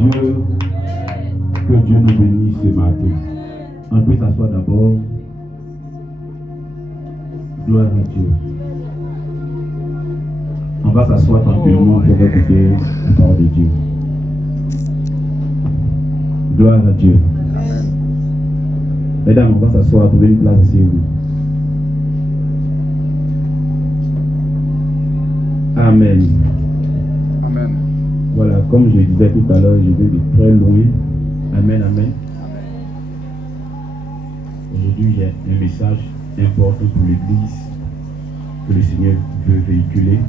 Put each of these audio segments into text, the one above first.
Dieu. Que Dieu nous bénisse ce matin. On peut s'asseoir d'abord. Gloire à Dieu. On va s'asseoir tranquillement pour écouter la parole de Dieu. Gloire à Dieu. Mesdames, on va s'asseoir, trouver une place assez où. Amen. Amen. Voilà, comme je disais tout à l'heure, je viens de très loin. Amen, amen. Aujourd'hui, j'ai un message important pour l'Église que le Seigneur veut véhiculer.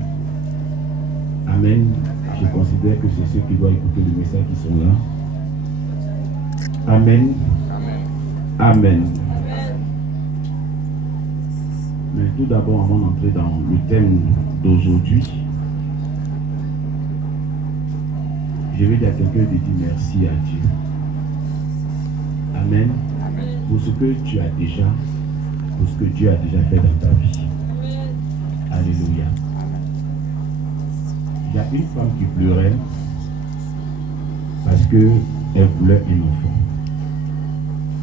Amen. Je considère que c'est ceux qui doivent écouter le message qui sont là. Amen. Amen. Mais tout d'abord, avant d'entrer dans le thème d'aujourd'hui, je vais dire à quelqu'un de dire merci à Dieu. Amen. Pour ce que tu as déjà, pour ce que Dieu a déjà fait dans ta vie. Alléluia. Il y a une femme qui pleurait parce qu'elle voulait un enfant.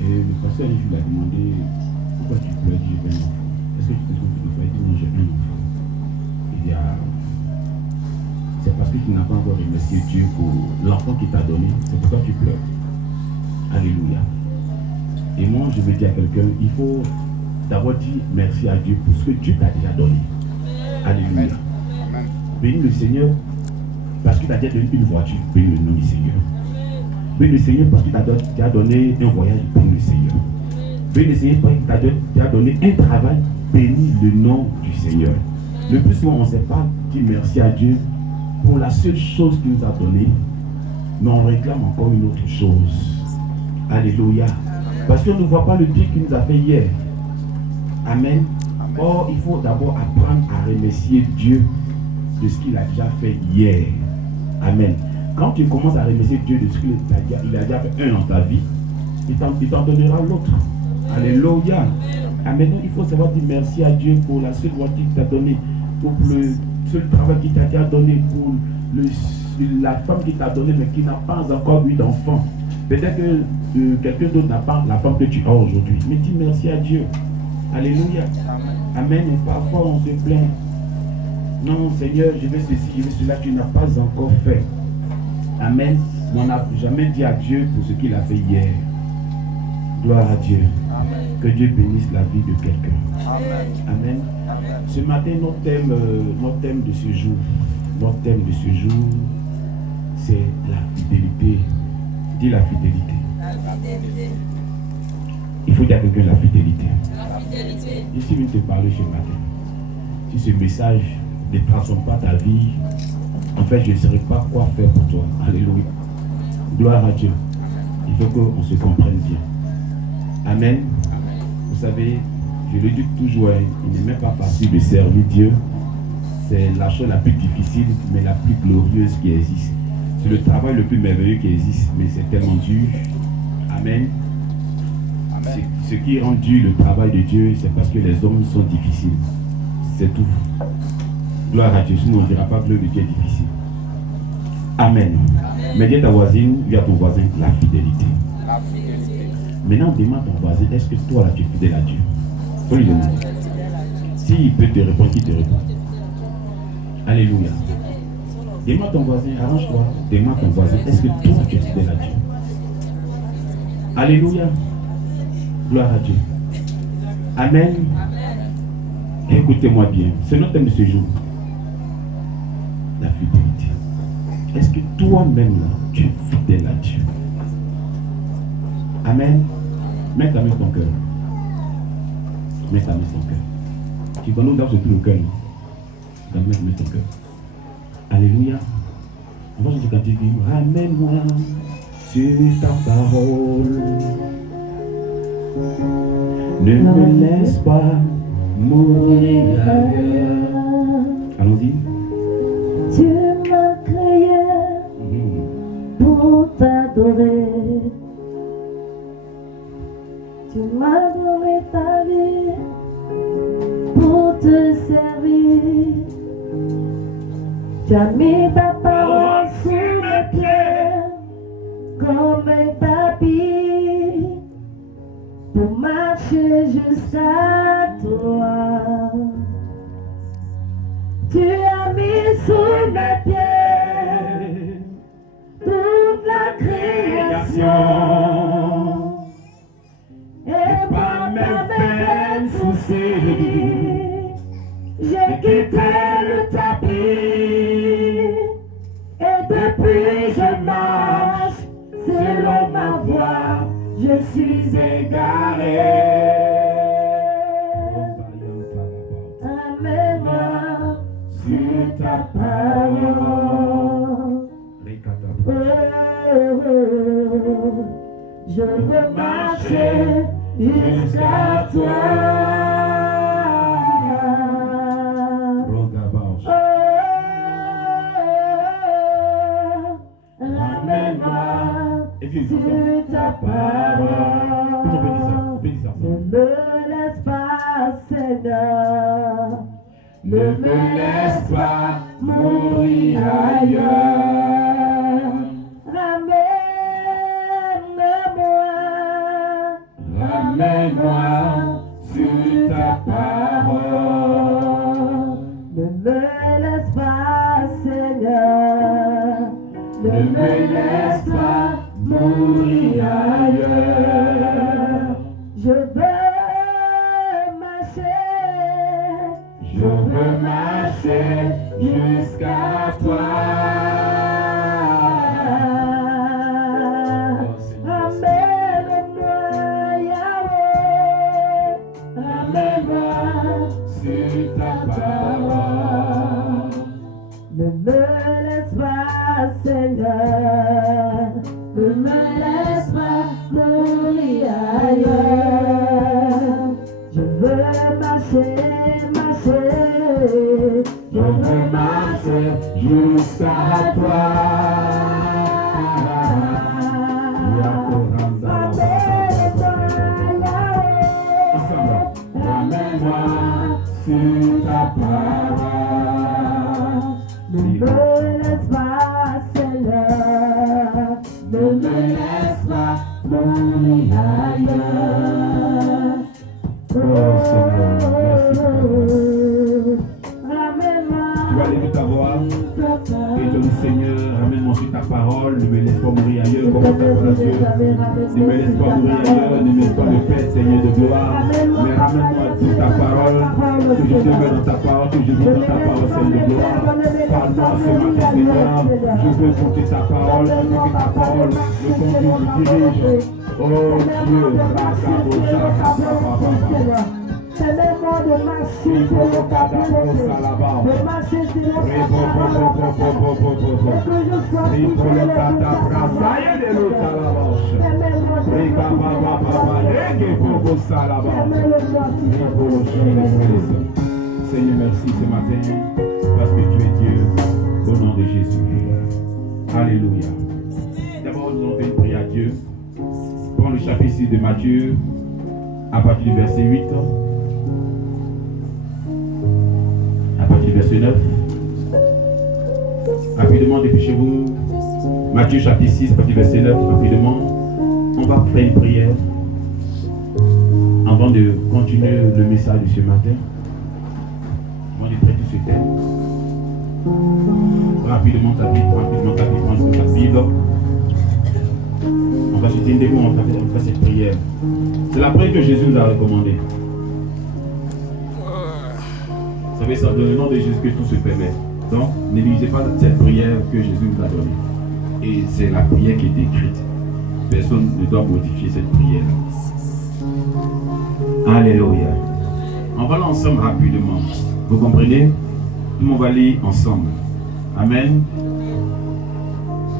Et le pasteur lui a demandé pourquoi tu pleures, j'ai un enfant. Est-ce que tu te sens qu'il faut dire non, j'ai un enfant? Il dit c'est parce que tu n'as pas encore remercié Dieu pour l'enfant qu'il t'a donné, c'est pourquoi tu pleures. Alléluia. Et moi, je veux dire à quelqu'un, il faut d'abord dire merci à Dieu pour ce que Dieu t'a déjà donné. Alléluia. Bénis le Seigneur parce qu'il t'a déjà donné une voiture, bénis le nom du Seigneur. Bénis le Seigneur parce qu'il t'a déjà donné un voyage, bénis le Seigneur. Bénis le Seigneur parce qu'il t'a déjà donné un travail, bénis le nom du Seigneur. Le plus souvent, on ne sait pas dire merci à Dieu pour la seule chose qu'il nous a donnée, mais on réclame encore une autre chose. Alléluia. Parce qu'on ne voit pas le bien qu'il nous a fait hier. Amen. Or, il faut d'abord apprendre à remercier Dieu de ce qu'il a déjà fait hier. Amen. Quand tu commences à remercier Dieu de ce qu'il a déjà fait un dans ta vie, il t'en donnera l'autre. Alléluia. Amen. Il faut savoir dire merci à Dieu pour la seule voiture qu'il t'a donnée, pour le seul travail qu'il t'a déjà donné, pour la femme qu'il t'a donnée, mais qui n'a pas encore eu d'enfant. Peut-être que quelqu'un d'autre n'a pas la femme que tu as aujourd'hui. Mais dis merci à Dieu. Alléluia. Amen. Et parfois on se plaint. Non, Seigneur, je veux ceci, je veux cela, tu n'as pas encore fait. Amen. Mais on n'a jamais dit à Dieu pour ce qu'il a fait hier. Gloire à Dieu. Amen. Que Dieu bénisse la vie de quelqu'un. Amen. Amen. Amen. Ce matin, notre thème de ce jour, c'est la fidélité. Dis la fidélité. La fidélité. Il faut dire à quelqu'un la fidélité. La fidélité. Ici, je viens te parler ce matin. Si ce message ne transforme pas ta vie, en fait, je ne saurais pas quoi faire pour toi. Alléluia. Gloire à Dieu. Il faut qu'on se comprenne bien. Amen. Vous savez, je le dis toujours, il n'est même pas facile de servir Dieu. C'est la chose la plus difficile, mais la plus glorieuse qui existe. C'est le travail le plus merveilleux qui existe, mais c'est tellement dur. Amen. Amen. Ce qui rend dur le travail de Dieu, c'est parce que les hommes sont difficiles. C'est tout. Gloire à Dieu. Sinon, on ne dira pas que le Dieu est difficile. Amen. Amen. Mais dis à ta voisine, dis à ton voisin, la fidélité. La fidélité. Maintenant, demande à ton voisin, est-ce que toi, là, tu es fidèle à Dieu? Faut lui demander. S'il peut te répondre, qu'il te répond. Alléluia. Demande à ton voisin, arrange-toi. Demande à ton voisin, est-ce que toi, tu es fidèle à Dieu? Alléluia. Gloire à Dieu. Amen. Écoutez-moi bien. C'est notre thème de ce jour. La fidélité. Est-ce que toi-même, là, tu es fidèle à Dieu? Amen. Mets ta main sur ton cœur. Mets ta main sur ton cœur. Tu connais où dans ce tout le cœur. Ta main sur ton cœur. Alléluia. On va se dire, ramène-moi sur ta parole. Ne me laisse pas mourir ailleurs. Allons-y. Tu m'as créé pour t'adorer. Tu m'as donné ta vie pour te servir. Tu as mis ta parole sous mes pieds marché jusqu'à toi. Tu as mis sous mes pieds toute la création. Et par mes veines soucis, j'ai quitté le tapis. Et depuis je marche selon ma voie, je suis égaré. Amène-moi sur ta parole. Je veux marcher jusqu'à toi. Ramène-moi sur ta parole. Ne me laisse pas, Seigneur. Ne me laisse pas mourir ailleurs. Ramène-moi sur ta parole. Ne me laisse pas, Seigneur. Ne me laisse pas mourir ailleurs. Je veux marcher jusqu'à toi. Ramène-moi, Yahweh. Ramène-moi sur ta parole. Ne me laisse pas, Seigneur. Ne me laisse pas mourir ailleurs. Je veux marcher. Je veux marcher jusqu'à toi. Ramène-moi sur ta parole. Ne me laisse pas, Seigneur. Ne me laisse pas mourir ailleurs. Oh Seigneur, merci. Tu vas lever ta voix et te dire Seigneur, ramène-moi sur ta parole, ne me laisse pas mourir ailleurs, comme ta parole Dieu. Ne me laisse pas mourir ailleurs, ne me laisse pas me perdre, Seigneur de gloire. Mais ramène-moi sur ta parole, que je demeure dans ta parole, que je vis dans ta parole, Seigneur de gloire. Parle-moi ce matin, Seigneur, je veux porter ta parole, je veux que ta parole me conduise, me dirige. Oh Dieu, Permets-moi de marcher sur le tapis, de marcher sur le tapis, que je sois plus près de Seigneur, merci ce matin, parce que tu es Dieu, au nom de Jésus. Alléluia. D'abord, nous allons faire une prière à Dieu. Prends le chapitre 6 de Matthieu, à partir du verset 8. À partir du verset 9. Rapidement, dépêchez-vous. Matthieu chapitre 6, à partir du verset 9, rapidement. On va faire une prière avant de continuer le message de ce matin. Avant de prêter ce thème. Rapidement ta Bible, prends ta Bible. On va jeter une démo, on va faire cette prière. C'est la prière que Jésus nous a recommandée. Vous savez, c'est dans le nom de Jésus que tout se permet. Donc, négligez pas cette prière que Jésus nous a donnée. Et c'est la prière qui est écrite. Personne ne doit modifier cette prière. Alléluia. On va lire ensemble rapidement. Vous comprenez? Tout le monde va lire ensemble. Amen.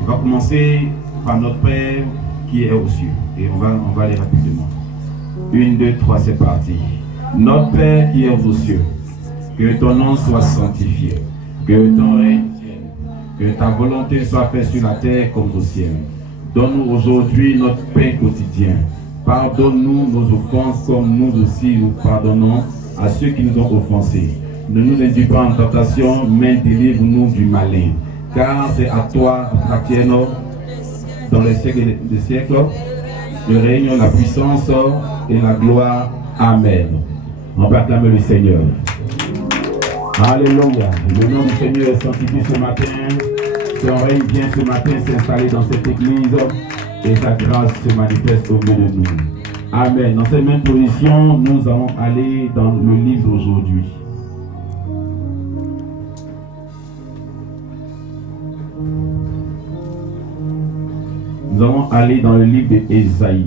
On va commencer par notre Père qui est aux cieux. Et on va aller rapidement. 1, 2, 3, c'est parti. Notre Père qui est aux cieux, que ton nom soit sanctifié, que ton règne vienne, que ta volonté soit faite sur la terre comme au ciel. Donne-nous aujourd'hui notre pain quotidien. Pardonne-nous nos offenses comme nous aussi nous pardonnons à ceux qui nous ont offensés. Ne nous induis pas en tentation, mais délivre-nous du malin. Car c'est à toi appartiennent dans les siècles des siècles. le règne, la puissance et la gloire. Amen. On peut acclamer le Seigneur. Alléluia. Le nom du Seigneur est sanctifié ce matin. Son règne vient ce matin s'installer dans cette église et sa grâce se manifeste au milieu de nous. Amen. Dans cette même position, nous allons aller dans le livre d'aujourd'hui. Nous allons aller dans le livre d'Ésaïe.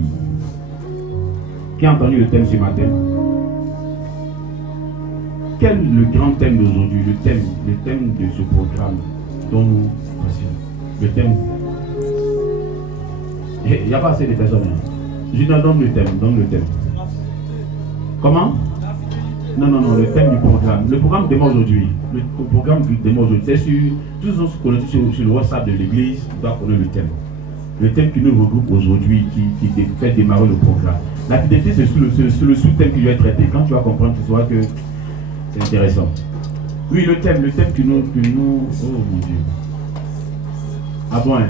Qui a entendu le thème ce matin? Quel est le grand thème d'aujourd'hui? Le thème de ce programme dont nous passons. Le thème. Il n'y a pas assez de personnes. Je donne le thème. Comment? Non, le thème du programme. Le programme démarre aujourd'hui. Le programme démarre aujourd'hui. C'est sur. Tous ceux qui connaissent sur le WhatsApp de l'église doivent connaître le thème. Le thème qui nous regroupe aujourd'hui, qui fait démarrer le programme. La fidélité, c'est sur le sous-thème qui doit être traité. Quand tu vas comprendre, tu sauras que c'est intéressant. Oui, le thème que nous. Oh mon Dieu. Ah bon, hein?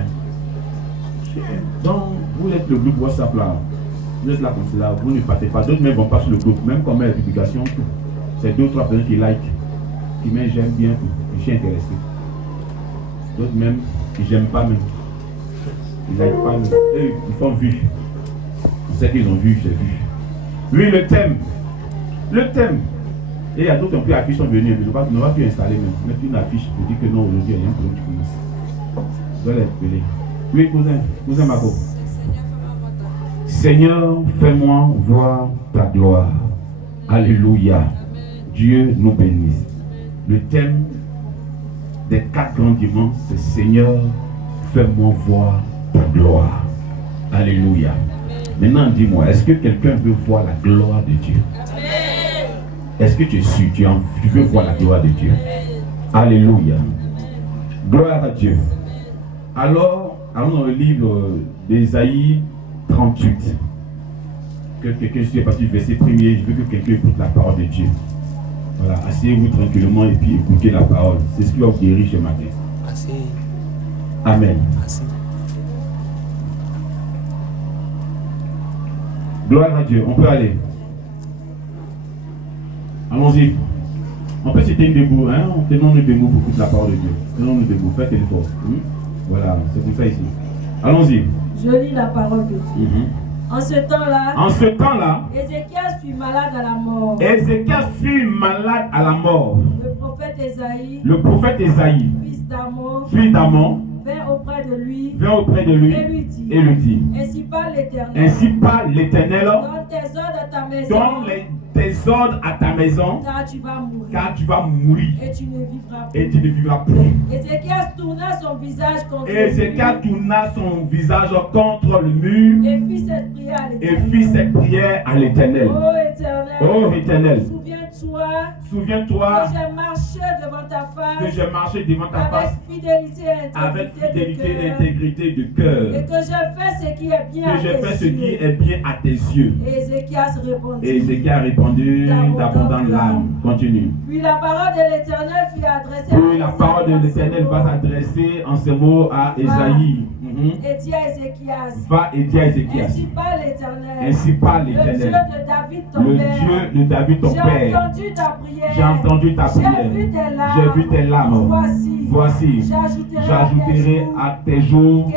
Donc, vous êtes le groupe WhatsApp là. Vous êtes là comme cela, vous ne partez pas. D'autres même vont pas sur le groupe, même quand on met la publication. C'est 2 ou 3 personnes qui like, qui mettent j'aime bien, je suis intéressé. D'autres même qui j'aime pas même. Ils like pas même. Eux, ils font vu. Je sais qu'ils ont vu, j'ai vu. Oui, le thème. Et il y a d'autres qui affiches sont venus, mais on ne va plus installer même. Mettre une affiche pour dire que non, aujourd'hui, il y a un problème qui commence. Je dois l'appeler. Oui, cousin Marco. Seigneur, fais-moi voir ta gloire. Alléluia. Dieu nous bénisse. Le thème des 4 grands dimanches, c'est Seigneur, fais-moi voir ta gloire. Alléluia. Maintenant, dis-moi, est-ce que quelqu'un veut voir la gloire de Dieu? Est-ce que tu es sûr, tu veux voir la gloire de Dieu? Alléluia. Gloire à Dieu. Alors, allons dans le livre d'Ésaïe 38. Que quelqu'un soit parti du verset 1er, je veux que quelqu'un écoute la parole de Dieu. Voilà, asseyez-vous tranquillement et puis écoutez la parole. C'est ce qui va vous guérir ce matin. Amen. Gloire à Dieu. On peut aller. Allons-y. On peut citer une debout, hein? Tenons-nous debout pour écouter la parole de Dieu. Tenons-nous debout, faites l'effort. Voilà, c'est comme ça ici. Allons-y. Je lis la parole de Dieu. En ce temps-là, Ézéchias fut malade à la mort. Le prophète Ésaïe, fils d'Amon, vint auprès de lui et lui dit, Ainsi parle l'Éternel, donne tes ordres à ta maison, car tu vas mourir et tu ne vivras plus. Ézéchias tourna son visage contre le mur et fit cette prière à l'Éternel. Ô Éternel, souviens-toi que j'ai marché devant ta face avec fidélité et intégrité de cœur, et que je fais ce qui est bien à tes yeux. Et Ézéchias répondit d'abondante larmes. Continue. Puis la parole de l'Éternel va s'adresser en ce mot à Ésaïe. Et dit à Ézéchias, va et dis à Ézéchias, ainsi parle l'Éternel, le Dieu de David ton père. J'ai entendu ta prière, j'ai vu tes larmes. Voici, j'ajouterai à tes jours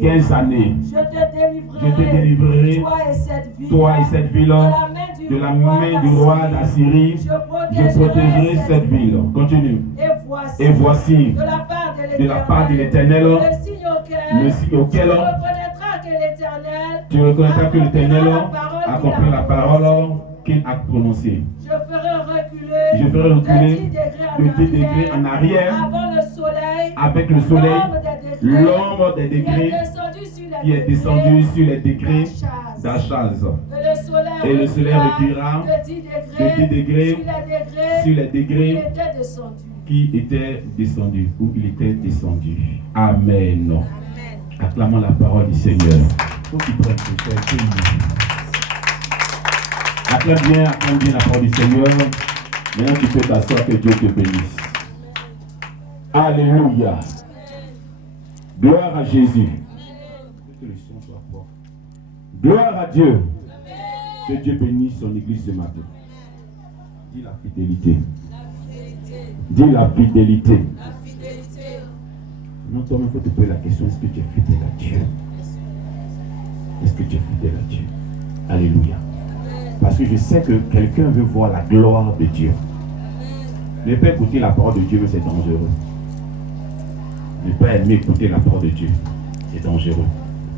15 années. Je te délivrerai, toi et cette ville, de la main du roi d'Assyrie. Je protégerai cette ville. Continue. Et voici, de la part de l'Éternel, le signe auquel tu reconnaîtras que l'Éternel a compris la parole qu'il a prononcée. Je ferai reculer de 10 degrés en arrière avec le soleil, l'ombre des degrés qui est descendu sur les degrés d'Achaz. Et le soleil reculera de 10 degrés sur les degrés qui étaient descendus, où il était descendu. Amen. Acclamons la parole du Seigneur. Faut qu'il prenne ce Seigneur. Acclame bien la parole du Seigneur. Maintenant tu peux t'asseoir, que Dieu te bénisse. Alléluia. Gloire à Jésus. Que le son soit fort. Gloire à Dieu. Que Dieu bénisse son église ce matin. Dis la fidélité. Dis la fidélité. Non, toi-même, il faut te poser la question, est-ce que tu es fidèle à Dieu? Est-ce que tu es fidèle à Dieu? Alléluia. Parce que je sais que quelqu'un veut voir la gloire de Dieu. Ne pas écouter la parole de Dieu, mais c'est dangereux. Ne pas aimer écouter la parole de Dieu, c'est dangereux.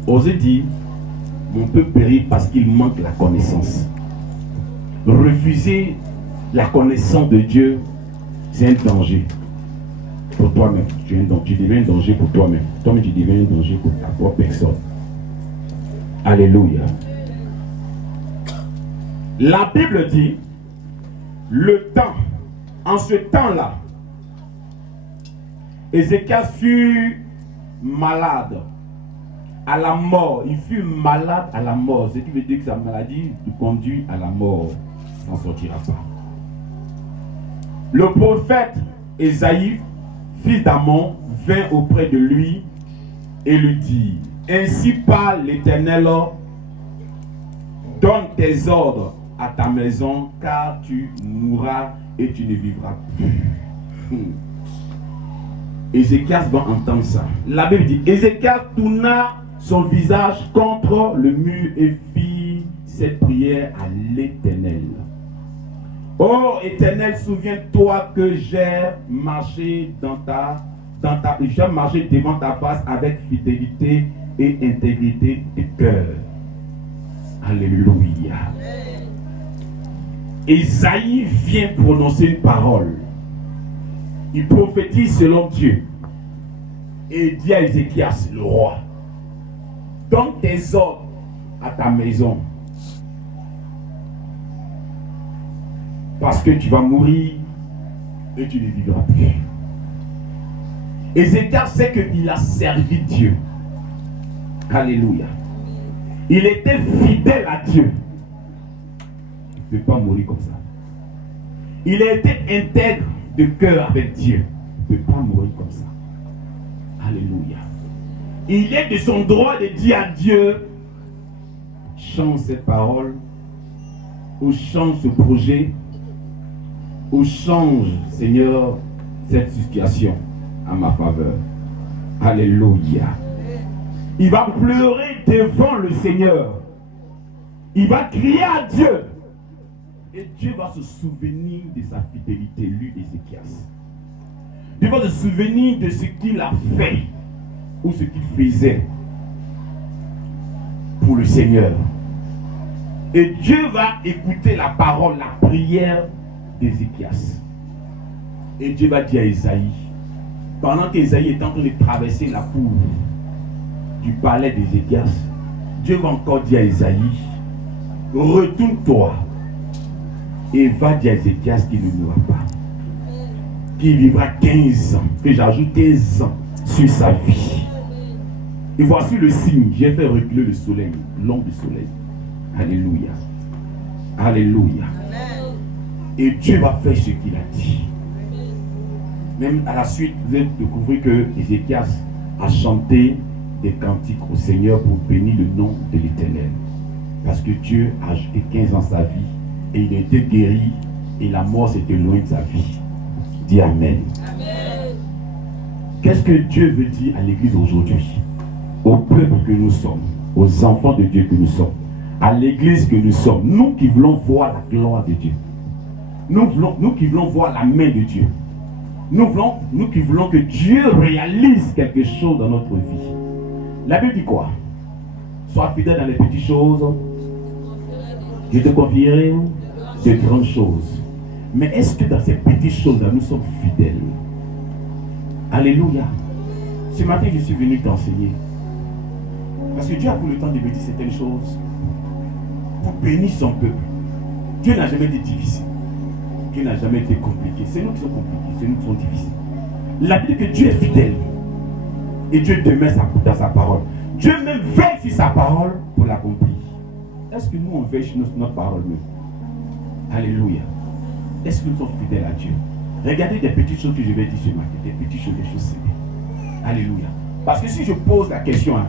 Osez dire, mon peuple périt parce qu'il manque la connaissance. Refuser la connaissance de Dieu, c'est un danger pour toi-même. Tu deviens un danger pour toi-même. Toi-même, tu deviens un danger pour ta propre personne. Alléluia. La Bible dit, le temps, en ce temps-là, Ézéchias fut malade à la mort. Il fut malade à la mort. Ce qui veut dire que sa maladie le conduit à la mort. Il n'en sortira pas. Le prophète Ésaïe, fils d'Amon, vint auprès de lui et lui dit, ainsi parle l'Éternel, donne tes ordres à ta maison, car tu mourras et tu ne vivras plus. Ézéchias va entendre ça. La Bible dit, Ézéchias tourna son visage contre le mur et fit cette prière à l'Éternel. Oh Éternel, souviens-toi que j'ai marché j'ai marché devant ta face avec fidélité et intégrité de cœur. Alléluia. Ésaïe vient prononcer une parole. Il prophétise selon Dieu. Et il dit à Ézéchias, le roi, donne tes ordres à ta maison. Parce que tu vas mourir et tu ne vivras plus. Ézéchias sait qu'il a servi Dieu. Alléluia. Il était fidèle à Dieu. Il ne peut pas mourir comme ça. Il a été intègre de cœur avec Dieu. Il ne peut pas mourir comme ça. Alléluia. Il est de son droit de dire à Dieu, change cette parole, ou change ce projet, ou change, Seigneur, cette situation à ma faveur. Alléluia. Il va pleurer devant le Seigneur. Il va crier à Dieu. Et Dieu va se souvenir de sa fidélité, lui, Ézéchias. Dieu va se souvenir de ce qu'il a fait ou ce qu'il faisait pour le Seigneur. Et Dieu va écouter la parole, la prière d'Ézéchias. Et Dieu va dire à Ésaïe, pendant qu'Ésaïe est en train de traverser la cour du palais d'Ézéchias, Dieu va encore dire à Ésaïe, retourne-toi et va dire à Ézéchias qu'il ne mourra pas, qu'il vivra 15 ans, que j'ajoute 15 ans sur sa vie. Et voici le signe, j'ai fait reculer le soleil, l'ombre du soleil. Alléluia. Alléluia. Et Dieu va faire ce qu'il a dit. Même à la suite, vous allez découvrir que Ézéchias a chanté des cantiques au Seigneur pour bénir le nom de l'Éternel. Parce que Dieu a ajouté 15 ans sa vie et il a été guéri et la mort s'était loin de sa vie. Dis Amen. Amen. Qu'est-ce que Dieu veut dire à l'église aujourd'hui? Au peuple que nous sommes, aux enfants de Dieu que nous sommes, à l'église que nous sommes, nous qui voulons voir la gloire de Dieu, nous qui voulons voir la main de Dieu, nous qui voulons que Dieu réalise quelque chose dans notre vie. La Bible dit quoi? Sois fidèle dans les petites choses, je te confierai de grandes choses. Mais est-ce que dans ces petites choses-là, nous sommes fidèles? Alléluia. Ce matin, je suis venu t'enseigner. Parce que Dieu a pris le temps de me dire certaines choses pour bénir son peuple. Dieu n'a jamais été difficile. Dieu n'a jamais été compliqué. C'est nous qui sommes compliqués, c'est nous qui sommes difficiles. La Bible dit que Dieu est fidèle. Et Dieu demeure dans sa parole. Dieu même veille sur sa parole pour l'accomplir. Est-ce que nous on veille sur notre parole même? Alléluia. Est-ce que nous sommes fidèles à Dieu? Regardez des petites choses que je vais dire ce matin. Des petites choses, des choses simples. Alléluia. Parce que si je pose la question à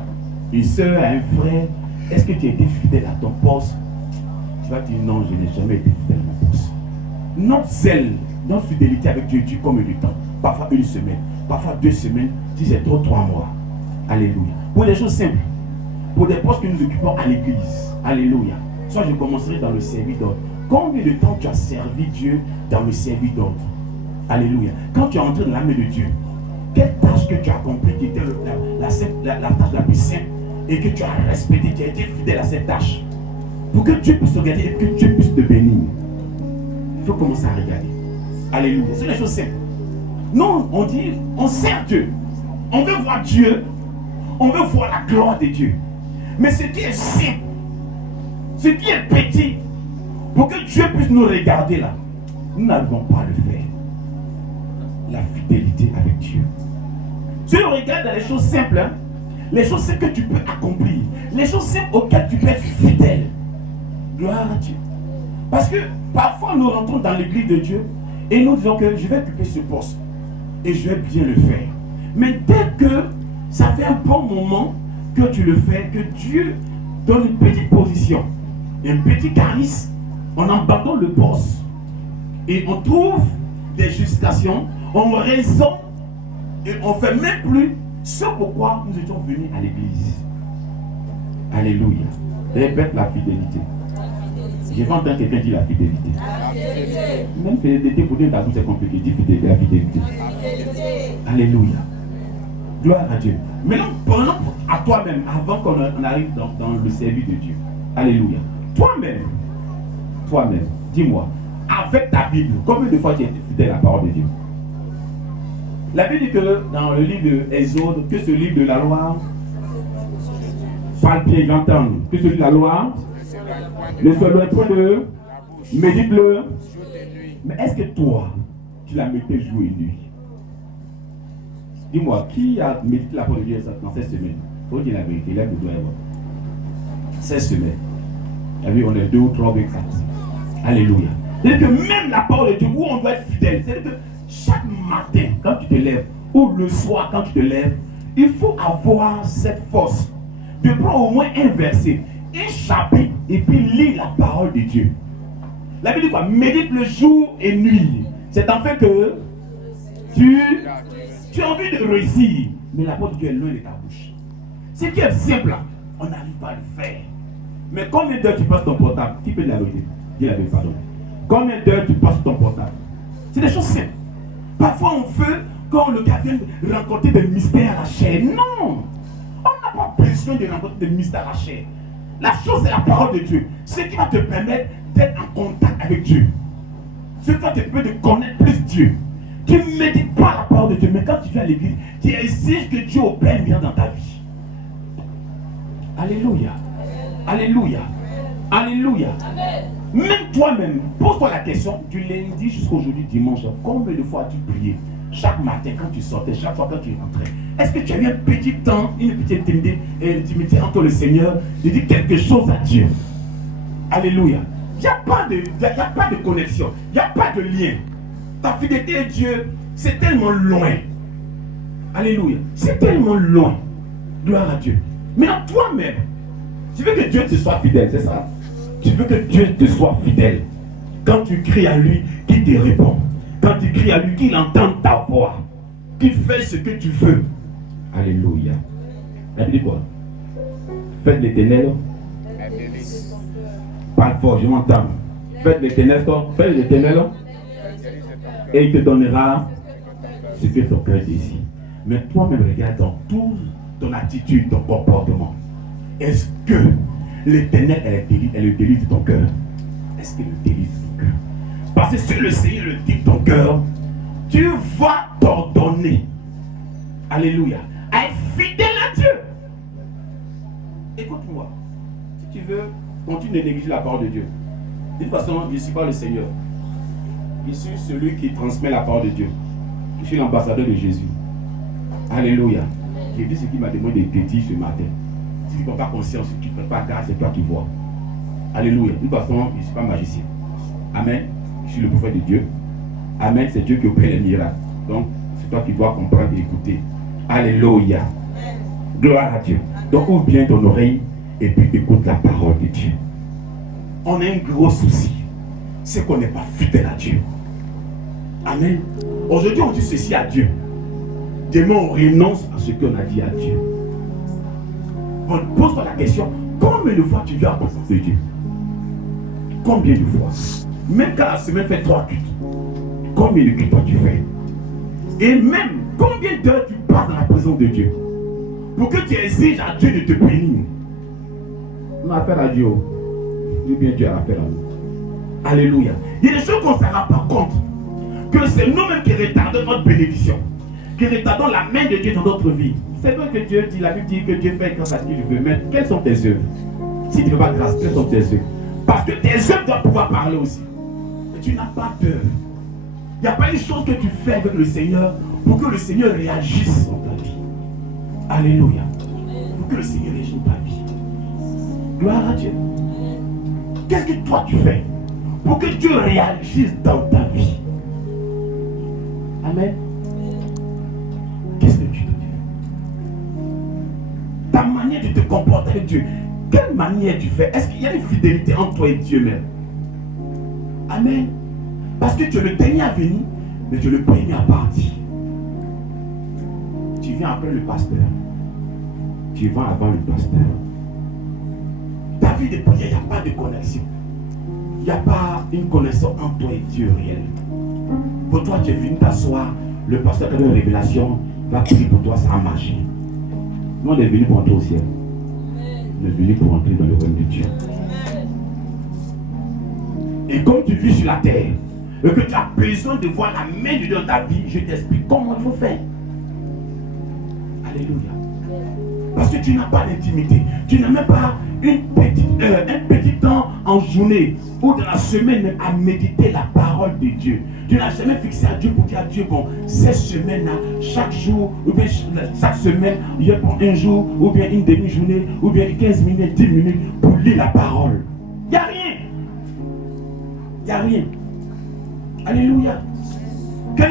une soeur, à un frère, Est-ce que tu as été fidèle à ton poste? Tu vas dire non, je n'ai jamais été fidèle à mon poste. Notre zèle, notre fidélité avec Dieu dure combien de temps? Parfois une semaine, parfois 2 semaines, si c'est trop 3 mois. Alléluia. Pour des choses simples, pour des postes que nous occupons à l'église. Alléluia. Soit je commencerai dans le service d'ordre. Combien de temps tu as servi Dieu dans le service d'ordre? Alléluia. Quand tu es entré dans la main de Dieu, quelle tâche que tu as accomplie qui était la tâche la plus simple et que tu as respecté, tu as été fidèle à cette tâche pour que Dieu puisse te regarder et que Dieu puisse te bénir. Il faut commencer à regarder. Alléluia. C'est les choses simples. Non, on dit, on sert Dieu. On veut voir Dieu. On veut voir la gloire de Dieu. Mais ce qui est simple, ce qui est petit, pour que Dieu puisse nous regarder là, nous n'arrivons pas à le faire. La fidélité avec Dieu. Si on regarde dans les choses simples, hein, les choses simples que tu peux accomplir, les choses simples auxquelles tu peux être fidèle. Gloire à Dieu. Parce que parfois nous rentrons dans l'église de Dieu et nous disons que je vais occuper ce poste et je vais bien le faire. Mais dès que ça fait un bon moment que tu le fais, que Dieu donne une petite position, un petit charisme, on abandonne le poste et on trouve des justifications, on raisonne et on ne fait même plus ce pourquoi nous étions venus à l'église. Alléluia. Répète la fidélité. Je vais entendre quelqu'un dire la fidélité. Même fidélité pour dire c'est compliqué. Dis fidélité, la fidélité. Alléluia. Gloire à Dieu. Maintenant, prenons à toi-même, avant qu'on arrive dans le service de Dieu. Alléluia. Toi-même, dis-moi, avec ta Bible, combien de fois tu as été fidèle à la parole de Dieu? La Bible dit que dans le livre de Exode, que ce livre de la loi, parle bien, j'entends, que ce livre de la loi, ne se loin point de, médite-le. Mais est-ce que toi, tu la mettais jour et nuit? Dis-moi, qui a médité la parole de Dieu dans cette semaine? Il faut dire la vérité, lève le doigt et voir. 16 semaines. Vous on est 2 ou 3 ou 4. Alléluia. C'est-à-dire que même la parole de Dieu, où on doit être fidèle, c'est-à-dire que chaque matin, quand tu te lèves, ou le soir, quand tu te lèves, il faut avoir cette force de prendre au moins un verset, un chapitre, et puis lire la parole de Dieu. La Bible dit quoi? Médite le jour et nuit. C'est en fait que tu as envie de réussir, mais la parole de Dieu est loin de ta bouche. Ce qui est simple, on n'arrive pas à le faire. Mais combien d'heures tu passes ton portable? Qui peut dire la vérité? Dis la vérité, pardon. Combien d'heures tu passes ton portable? C'est des choses simples. Parfois on veut, quand le gars vient rencontrer des mystères à la chair. Non! On n'a pas besoin de rencontrer des mystères à la chair. La chose, c'est la parole de Dieu. Ce qui va te permettre d'être en contact avec Dieu. Ce qui va te permettre de connaître plus Dieu. Tu ne médites pas la parole de Dieu, mais quand tu viens à l'église, tu exiges que Dieu opère bien dans ta vie. Alléluia. Alléluia. Alléluia. Même toi-même, pose-toi la question du lundi jusqu'aujourd'hui dimanche. Combien de fois as-tu prié? Chaque matin quand tu sortais, chaque fois quand tu rentrais. Est-ce que tu as eu un petit temps, une petite intimité entre le Seigneur, de dire quelque chose à Dieu? Alléluia. Il n'y a pas de connexion, il n'y a pas de lien. Ta fidélité à Dieu, c'est tellement loin. Alléluia. C'est tellement loin. Gloire à Dieu. Mais en toi-même, tu veux que Dieu te soit fidèle, c'est ça? Tu veux que Dieu te soit fidèle. Quand tu cries à lui, qu'il te répond. Quand tu cries à lui, qu'il entende ta voix. Qu'il fait ce que tu veux. Alléluia. La Bible dit quoi? Faites l'Éternel. Parle fort, je m'entends. Faites l'Éternel. Faites l'Éternel. Et il te donnera ce que ton cœur désire. Mais toi-même, regarde dans toute ton attitude, ton comportement. Est-ce que l'Éternel est le délice de ton cœur? Est-ce qu'il est le délice de ton cœur? Parce que si le Seigneur le dit de ton cœur, tu vas t'ordonner. Alléluia. À être fidèle à Dieu. Écoute-moi. Si tu veux, continue de négliger la parole de Dieu. De toute façon, je ne suis pas le Seigneur. Je suis celui qui transmet la parole de Dieu. Je suis l'ambassadeur de Jésus. Alléluia. J'ai dit ce qu'il m'a demandé de dire ce matin. Si tu ne prends pas conscience, si tu ne prends pas garde, c'est toi qui vois. Alléluia. De toute façon, je ne suis pas magicien. Amen. Je suis le prophète de Dieu. Amen. C'est Dieu qui opère les miracles. Donc, c'est toi qui dois comprendre et écouter. Alléluia. Gloire à Dieu. Donc, ouvre bien ton oreille et puis écoute la parole de Dieu. On a un gros souci, c'est qu'on n'est pas fidèle à Dieu. Amen. Aujourd'hui, on dit ceci à Dieu. Demain, on renonce à ce qu'on a dit à Dieu. On pose-toi la question, combien de fois tu viens en présence de Dieu? Combien de fois? Même quand la semaine fait 3 cuites, combien de cuites toi tu fais? Et même, combien d'heures tu passes dans la présence de Dieu? Pour que tu exiges à Dieu de te bénir. On a affaire à Dieu. Ou bien Dieu a affaire à nous. Alléluia. Il y a des choses qu'on ne se rend pas compte. Que c'est nous-mêmes qui retardons notre bénédiction. Qui retardons la main de Dieu dans notre vie. C'est vrai que Dieu dit, la Bible dit que Dieu fait grâce à qui il veut. Mais quelles sont tes œuvres? Si tu ne fais pas grâce, quelles sont tes œuvres? Parce que tes œuvres doivent pouvoir parler aussi. Mais tu n'as pas d'œuvre. Il n'y a pas une chose que tu fais avec le Seigneur pour que le Seigneur réagisse dans ta vie. Alléluia. Pour que le Seigneur réagisse dans ta vie. Gloire à Dieu. Qu'est-ce que toi tu fais pour que Dieu réagisse dans ta vie? Amen. Qu'est-ce que tu dois faire? Ta manière de te comporter avec Dieu. Quelle manière tu fais? Est-ce qu'il y a une fidélité entre toi et Dieu même? Amen. Parce que tu es le dernier à venir, mais tu es le premier à partir. Tu viens après le pasteur. Tu vas avant le pasteur. Ta vie de prière, il n'y a pas de connexion. Il n'y a pas une connexion entre toi et Dieu réel. Pour toi, tu es venu t'asseoir, le pasteur qui a une révélation va prier pour toi, ça a marché. Nous, on est venu pour entrer au ciel. On est venu pour entrer dans le royaume de Dieu. Et comme tu vis sur la terre, et que tu as besoin de voir la main de Dieu dans ta vie, je t'explique comment il faut faire. Alléluia. Parce que tu n'as pas d'intimité. Tu n'as même pas un petit temps en journée ou dans la semaine à méditer la parole de Dieu. Tu n'as jamais fixé à Dieu pour dire à Dieu, bon, cette semaine-là, chaque jour, ou bien chaque semaine, je prends un jour, ou bien une demi-journée, ou bien 15 minutes, 10 minutes pour lire la parole. Il n'y a rien. Il n'y a rien. Alléluia. Quand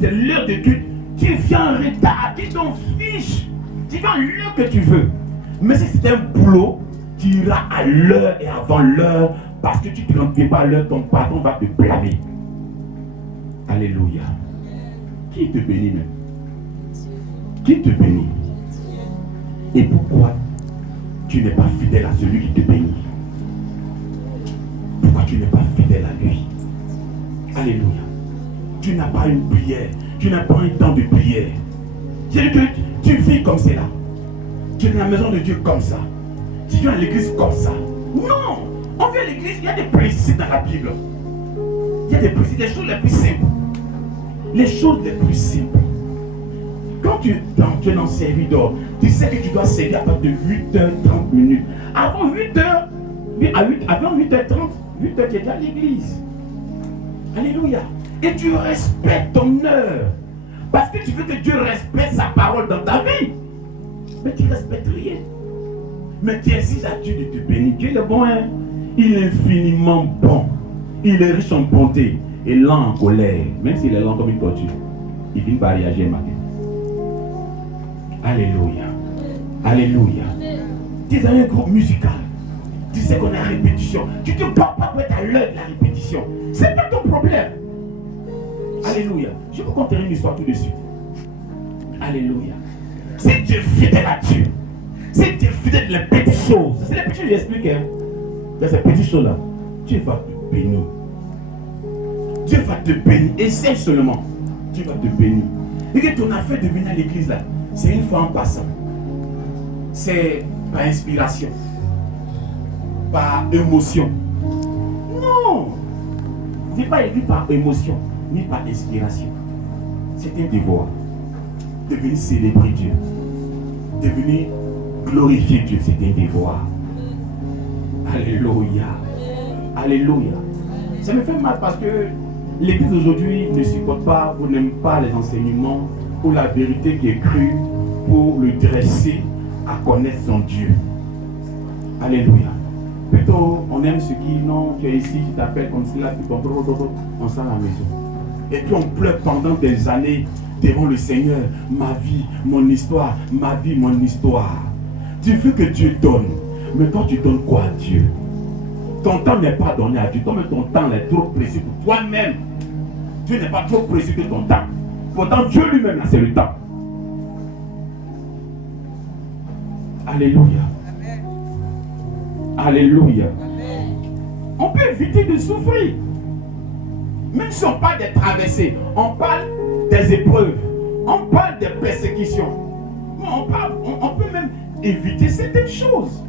c'est l'heure de culte, tu viens en retard, tu t'en fiches. Tu viens l'heure que tu veux. Mais si c'est un boulot, tu iras à l'heure et avant l'heure, parce que tu ne te rends pas à l'heure, ton patron va te blâmer. Alléluia. Qui te bénit même? Qui te bénit? Et pourquoi tu n'es pas fidèle à celui qui te bénit? Pourquoi tu n'es pas fidèle à lui? Alléluia. Tu n'as pas une prière. Tu n'as pas un temps de prière. C'est que tu vis comme cela. Tu es dans la maison de Dieu comme ça. Tu viens à l'église comme ça. Non. On vient à l'église, il y a des principes dans la Bible. Il y a des principes, des choses les plus simples. Les choses les plus simples. Quand tu es dans le serviteur, tu sais que tu dois servir à partir de 8h30 minutes. Avant 8h, avant 8h30, 8h, tu es à l'église. Alléluia. Et tu respectes ton heure. Parce que tu veux que Dieu respecte sa parole dans ta vie. Mais tu ne respectes rien. Mais tu exiges à Dieu de te bénir. Dieu est bon, hein? Il est infiniment bon. Il est riche en bonté et lent en colère. Même s'il est lent comme une tortue, il finit par réagir matin. Alléluia. Alléluia. Tu es dans un groupe musical. Tu sais qu'on est en répétition. Tu ne te bats pas pour être à l'heure de la répétition. C'est pas ton problème. Alléluia. Je vous conter une histoire tout de suite. Alléluia. Si tu es fidèle à Dieu, si tu es fidèle des petites choses, c'est les petites choses que j'explique, hein. Dans ces petites choses-là, Dieu va te bénir. Dieu va te bénir. Essaye seulement. Dieu va te bénir. Et que ton affaire de venir à l'église là, c'est une fois en passant. C'est par inspiration. Par émotion. Non. Ce n'est pas écrit par émotion, ni par inspiration. C'est un devoir. De venir célébrer Dieu. De venir glorifier Dieu. C'est un devoir. Alléluia. Alléluia. Ça me fait mal parce que l'église aujourd'hui ne supporte pas ou n'aime pas les enseignements ou la vérité qui est crue pour le dresser à connaître son Dieu. Alléluia. Plutôt, on aime ceux qui, non, tu es ici, tu t'appelles comme cela, tu comprends, on sort à la maison. Et puis on pleure pendant des années devant le Seigneur. Ma vie, mon histoire, ma vie, mon histoire. Tu veux que Dieu donne. Mais toi, tu donnes quoi à Dieu? Ton temps n'est pas donné à Dieu. Toi-même, ton temps est trop précieux pour toi-même. Dieu n'est pas trop précieux que ton temps. Pourtant, Dieu lui-même, là, c'est le temps. Alléluia. Amen. Alléluia. Amen. On peut éviter de souffrir. Même si on parle des traversées, on parle des épreuves, on parle des persécutions. On peut même éviter certaines choses.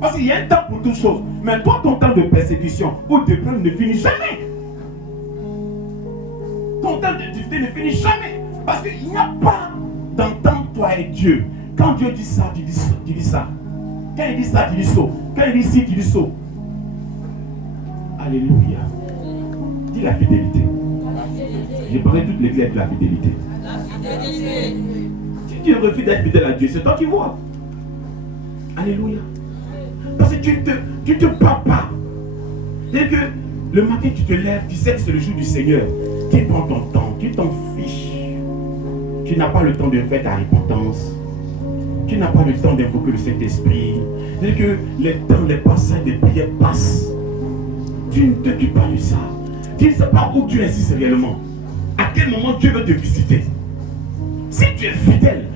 Parce qu'il y a un temps pour toutes choses. Mais toi, ton temps de persécution ou d'épreuve ne finit jamais. Ton temps de difficulté ne finit jamais. Parce qu'il n'y a pas d'entente toi et Dieu. Quand Dieu dit ça, tu dis ça. Quand il dit ça, tu dis ça. Quand il dit ci, tu dis ça. Alléluia. Dis la fidélité. Je parlais toute l'église de la fidélité. Si tu refuses d'être fidèle à Dieu, c'est toi qui vois. Alléluia. Parce que tu te bats pas. Dès que le matin tu te lèves, tu sais que c'est le jour du Seigneur. Tu prends ton temps, tu t'en fiches. Tu n'as pas le temps de faire ta repentance. Tu n'as pas le temps d'invoquer le Saint-Esprit. Dès que les temps, les passages des prières passent, tu ne t'occupes pas de ça. Tu ne sais pas où Dieu insiste réellement. À quel moment Dieu veut te visiter. Si tu es fidèle,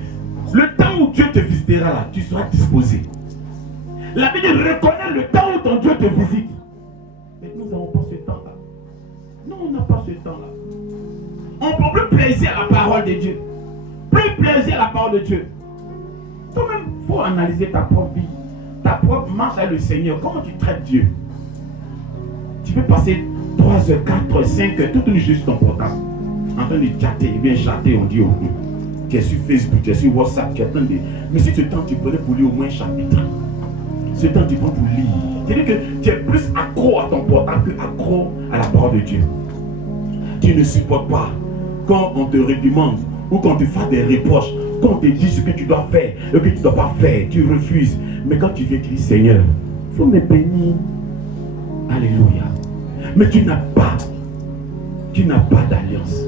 le temps où Dieu te visitera là, tu seras disposé. La Bible reconnaît le temps où ton Dieu te visite. Mais nous n'avons pas ce temps-là. Non, on n'a pas ce temps-là. On prend plus plaisir à la parole de Dieu. Plus plaisir à la parole de Dieu. Toi-même, il faut analyser ta propre vie. Ta propre marche avec le Seigneur. Comment tu traites Dieu? Tu peux passer 3 heures, 4 heures, 5 heures, toute une journée sur ton portable. En train de chatter, bien chatter, on dit oh, tu es sur Facebook, tu es sur WhatsApp, tu es en train de... Mais si ce temps tu prenais pour lire au moins un chapitre, ce temps tu prends pour lire, c'est-à-dire que tu es plus accro à ton portable que accro à la parole de Dieu. Tu ne supportes pas quand on te réprimande ou quand tu fais des reproches, quand on te dit ce que tu dois faire et ce que tu ne dois pas faire, tu refuses. Mais quand tu viens, tu dis Seigneur, il faut me bénir. Alléluia. Mais tu n'as pas d'alliance.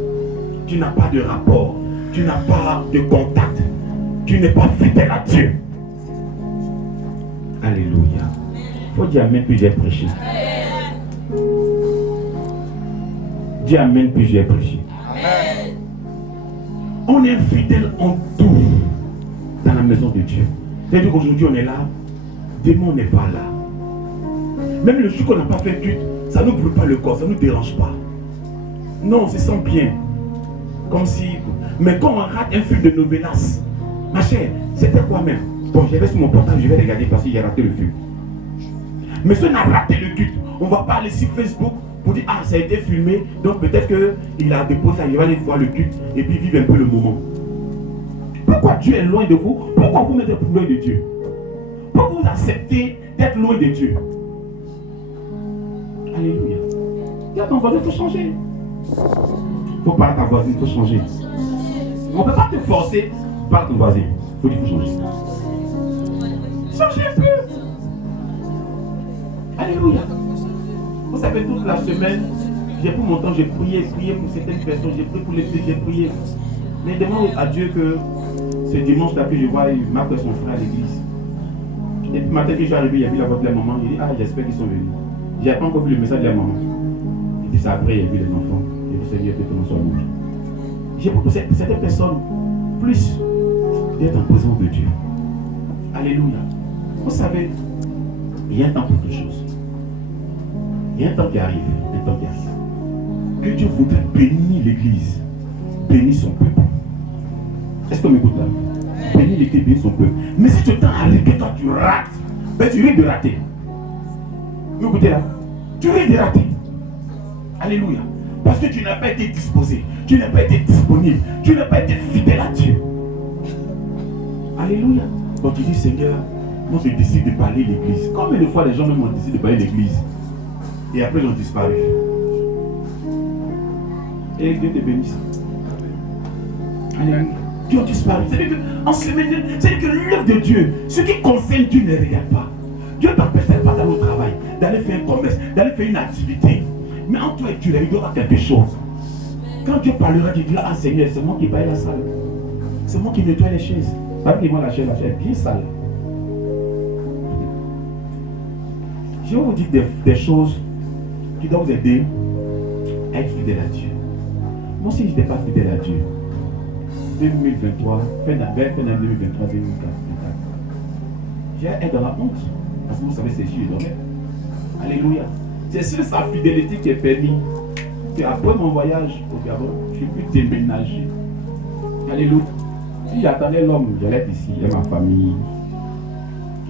Tu n'as pas de rapport. Tu n'as pas de contact. Tu n'es pas fidèle à Dieu. Alléluia. Il faut dire Amen puis j'ai prêché. Dis Amen puis j'ai prêché. Amen. On est fidèle en tout dans la maison de Dieu. C'est-à-dire qu'aujourd'hui on est là, demain on n'est pas là. Même le jour qu'on n'a pas fait culte, ça ne nous brûle pas le corps, ça ne nous dérange pas. Non, on se sent bien. Comme si... Mais quand on rate un film de novelas, ma chère, c'était quoi même? Bon, je vais sur mon portable, je vais regarder parce que j'ai raté le film. Mais si on a raté le culte, on ne va pas aller sur Facebook pour dire ah, ça a été filmé, donc peut-être qu'il a déposé, il va aller voir le culte et puis vivre un peu le moment. Pourquoi Dieu est loin de vous? Pourquoi vous mettez loin de Dieu? Pourquoi vous acceptez d'être loin de Dieu? Alléluia. Dis à ton voisin, il faut changer. Il faut parler à ta voisine, il faut changer. On ne peut pas te forcer par ton voisin. Il faut dire qu'il faut changer. Changez un peu. Alléluia. Vous savez, toute la semaine, j'ai pris mon temps, j'ai prié pour certaines personnes, j'ai prié pour les filles, j'ai prié. Mais demande à Dieu que ce dimanche-là que je vois, il m'a fait son frère à l'église. Et puis matin que je suis arrivé, il a vu la voix de la maman, il dit ah, j'espère qu'ils sont venus. Je n'ai pas encore vu le message de la maman. Et puis ça après, il a vu les enfants. Et puis Seigneur, que ton nom soit loué. J'ai pour certaines personnes plus d'être en présence de Dieu. Alléluia. Vous savez, il y a un temps pour toutes choses. Il y a un temps qui arrive, un temps qui arrive. Que Dieu voudrait bénir l'église, bénir son peuple. Est-ce qu'on m'écoute là? Bénir l'église, bénir son peuple. Mais si ce temps arrive que toi tu rates, ben tu risques de rater. Vous écoutez là? Tu risques de rater. Alléluia. Parce que tu n'as pas été disposé, tu n'as pas été disponible, tu n'as pas été fidèle à Dieu. Alléluia. Donc tu dis Seigneur, moi je décide de parler l'église. Combien de fois les gens même ont décidé de parler l'église et après ils ont disparu? Et Dieu te bénisse. Alléluia. Dieu a disparu. C'est-à-dire qu'en semaine, c'est-à-dire que l'œuvre de Dieu, ce qui concerne Dieu ne regarde pas. Dieu ne t'empêche pas d'aller au travail, d'aller faire un commerce, d'aller faire une activité. Mais en toi et Dieu, il doit y avoir quelque chose. Quand Dieu parlera, tu diras, ah Seigneur, c'est moi qui paye la salle. C'est moi qui nettoie les chaises. Pas que moi la chaise est bien sale. Je vais vous dire des choses qui doivent vous aider à être fidèle à Dieu. Moi aussi, je n'étais pas fidèle à Dieu. 2023, fin d'année 2023, 2024. J'ai été dans la honte. Parce que vous savez, c'est Dieu qui dormait. Alléluia. C'est sur sa fidélité qui est permis qu'après mon voyage au Gabon, je pu déménager. Alléluia. Si j'attendais l'homme, j'allais être ici, et ma famille.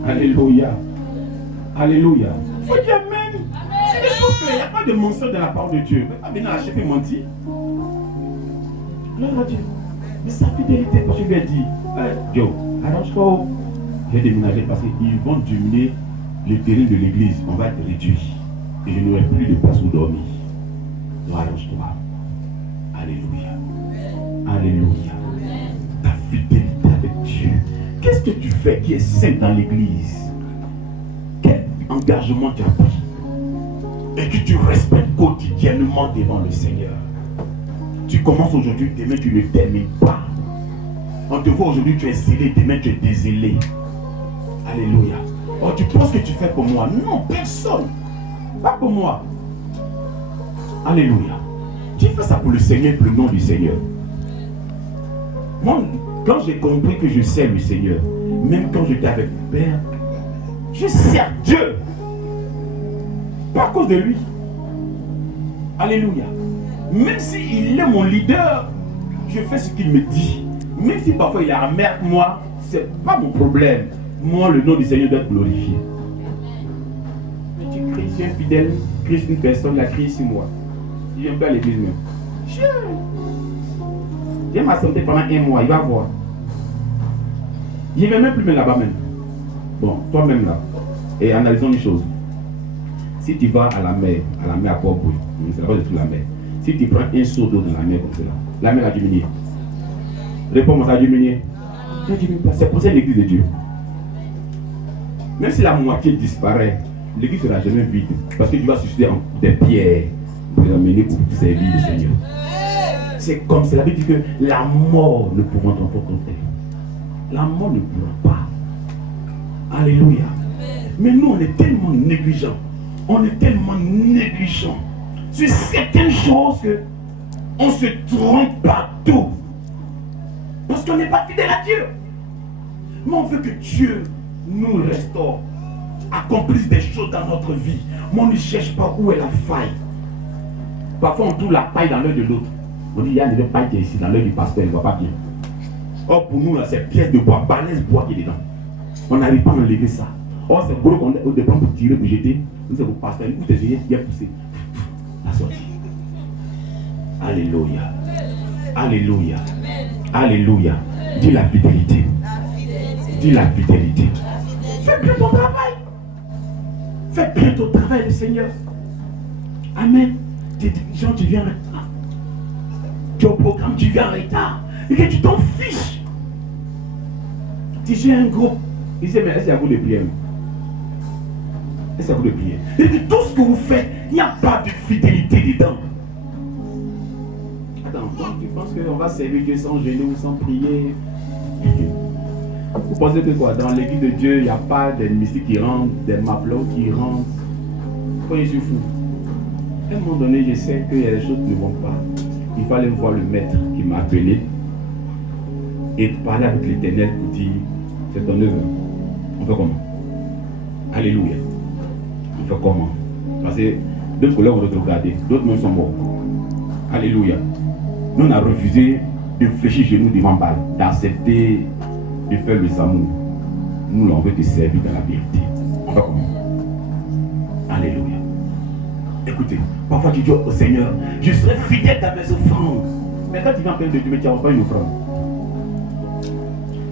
Alléluia. Alléluia. Il faut dire Amen. C'est des choses claires. Il n'y a pas de mensonge de la part de Dieu. Il ne va pas venir acheter et mentir. Gloire à Dieu. Mais sa fidélité, quand je lui ai dit, Joe, arrange-toi. J'ai déménagé parce qu'ils vont diminuer le terrain de l'église. On va être réduit. Et je n'aurai plus de place où dormir. Donc arrange-toi. Alléluia. Alléluia. Ta fidélité avec Dieu. Qu'est-ce que tu fais qui est saint dans l'église? Quel engagement tu as pris? Et que tu respectes quotidiennement devant le Seigneur. Tu commences aujourd'hui, demain tu ne termines pas. On te voit aujourd'hui, tu es zélé, demain tu es dézélé. Alléluia. Oh, tu penses que tu fais pour moi? Non, personne. Pas pour moi. Alléluia. Tu fais ça pour le Seigneur, pour le nom du Seigneur. Moi, quand j'ai compris que je sers le Seigneur, même quand j'étais avec mon Père, je sers Dieu. Pas à cause de lui. Alléluia. Même s'il est mon leader, je fais ce qu'il me dit. Même si parfois il est amer que moi, c'est pas mon problème. Moi, le nom du Seigneur doit être glorifié. Tu cries, tu es fidèle, Christ une personne, la crie sur moi. Je viens pas à l'église même. J'ai ma santé pendant 1 mois, il va voir. Je ne vais même plus me là-bas même. Bon, toi-même là. Et analysons une chose. Si tu vas à la mer à Port-Bouille, c'est là-bas de toute la mer. Si tu prends un seau d'eau dans la mer comme cela, la mer a diminué. Réponds-moi, ça a diminué. C'est pour ça l'église de Dieu. Même si la moitié disparaît, l'église ne sera jamais vide. Parce que tu vas susciter des pierres pour les amener pour servir le Seigneur. C'est comme cela veut dire que la mort ne pourra t'emporter. La mort ne pourra pas. Alléluia. Mais nous, on est tellement négligents. On est tellement négligents sur certaines choses que on se trompe partout. Parce qu'on n'est pas fidèle à Dieu. Mais on veut que Dieu nous restaure, accomplisse des choses dans notre vie. Mais on ne cherche pas où est la faille. Parfois on trouve la paille dans l'œil de l'autre. On dit il y a une paille qui est ici dans l'œil du pasteur, il ne va pas bien. Or pour nous là c'est pièce de bois, balèze bois qui est dedans. On n'arrive pas à enlever ça. Or c'est gros qu'on dépend pour tirer, pour jeter. Nous c'est pour pasteur, où tes yeux bien poussé. La sortie. Alléluia. Alléluia. Alléluia. Dis la fidélité. Dis la fidélité. Fais bien ton travail. Fais bien ton travail, le Seigneur. Amen. Tes dirigeants, tu viens en retard. Tu es au programme, tu viens en retard. Et que tu t'en fiches. Tu gères un groupe. Il dit, mais est-ce qu'il y a un groupe de prière? Est-ce qu'il y a un groupe de prière? Et que tout ce que vous faites, il n'y a pas de fidélité dedans. Attends, donc tu penses qu'on va servir Dieu sans genoux, sans prier? Vous pensez que quoi? Dans l'église de Dieu, il n'y a pas des mystiques qui rentrent, des maplots qui rentrent. Pourquoi je suis fou? À un moment donné, je sais qu'il y a des choses qui ne vont pas. Il fallait voir le maître qui m'a appelé et parler avec l'Éternel pour dire, c'est ton œuvre. On fait comment? Alléluia. On fait comment? Parce que d'autres collègues vont nous regarder, d'autres même sont morts. Alléluia. Nous, on a refusé de fléchir chez nous devant Baal, d'accepter de faire le amour. Nous, on veut te servir dans la vérité. On fait comment? Alléluia. Écoutez, parfois tu dis au Seigneur, je serai fidèle à mes offrandes. Mais quand tu viens en plein de Dieu, tu n'as pas une offrande.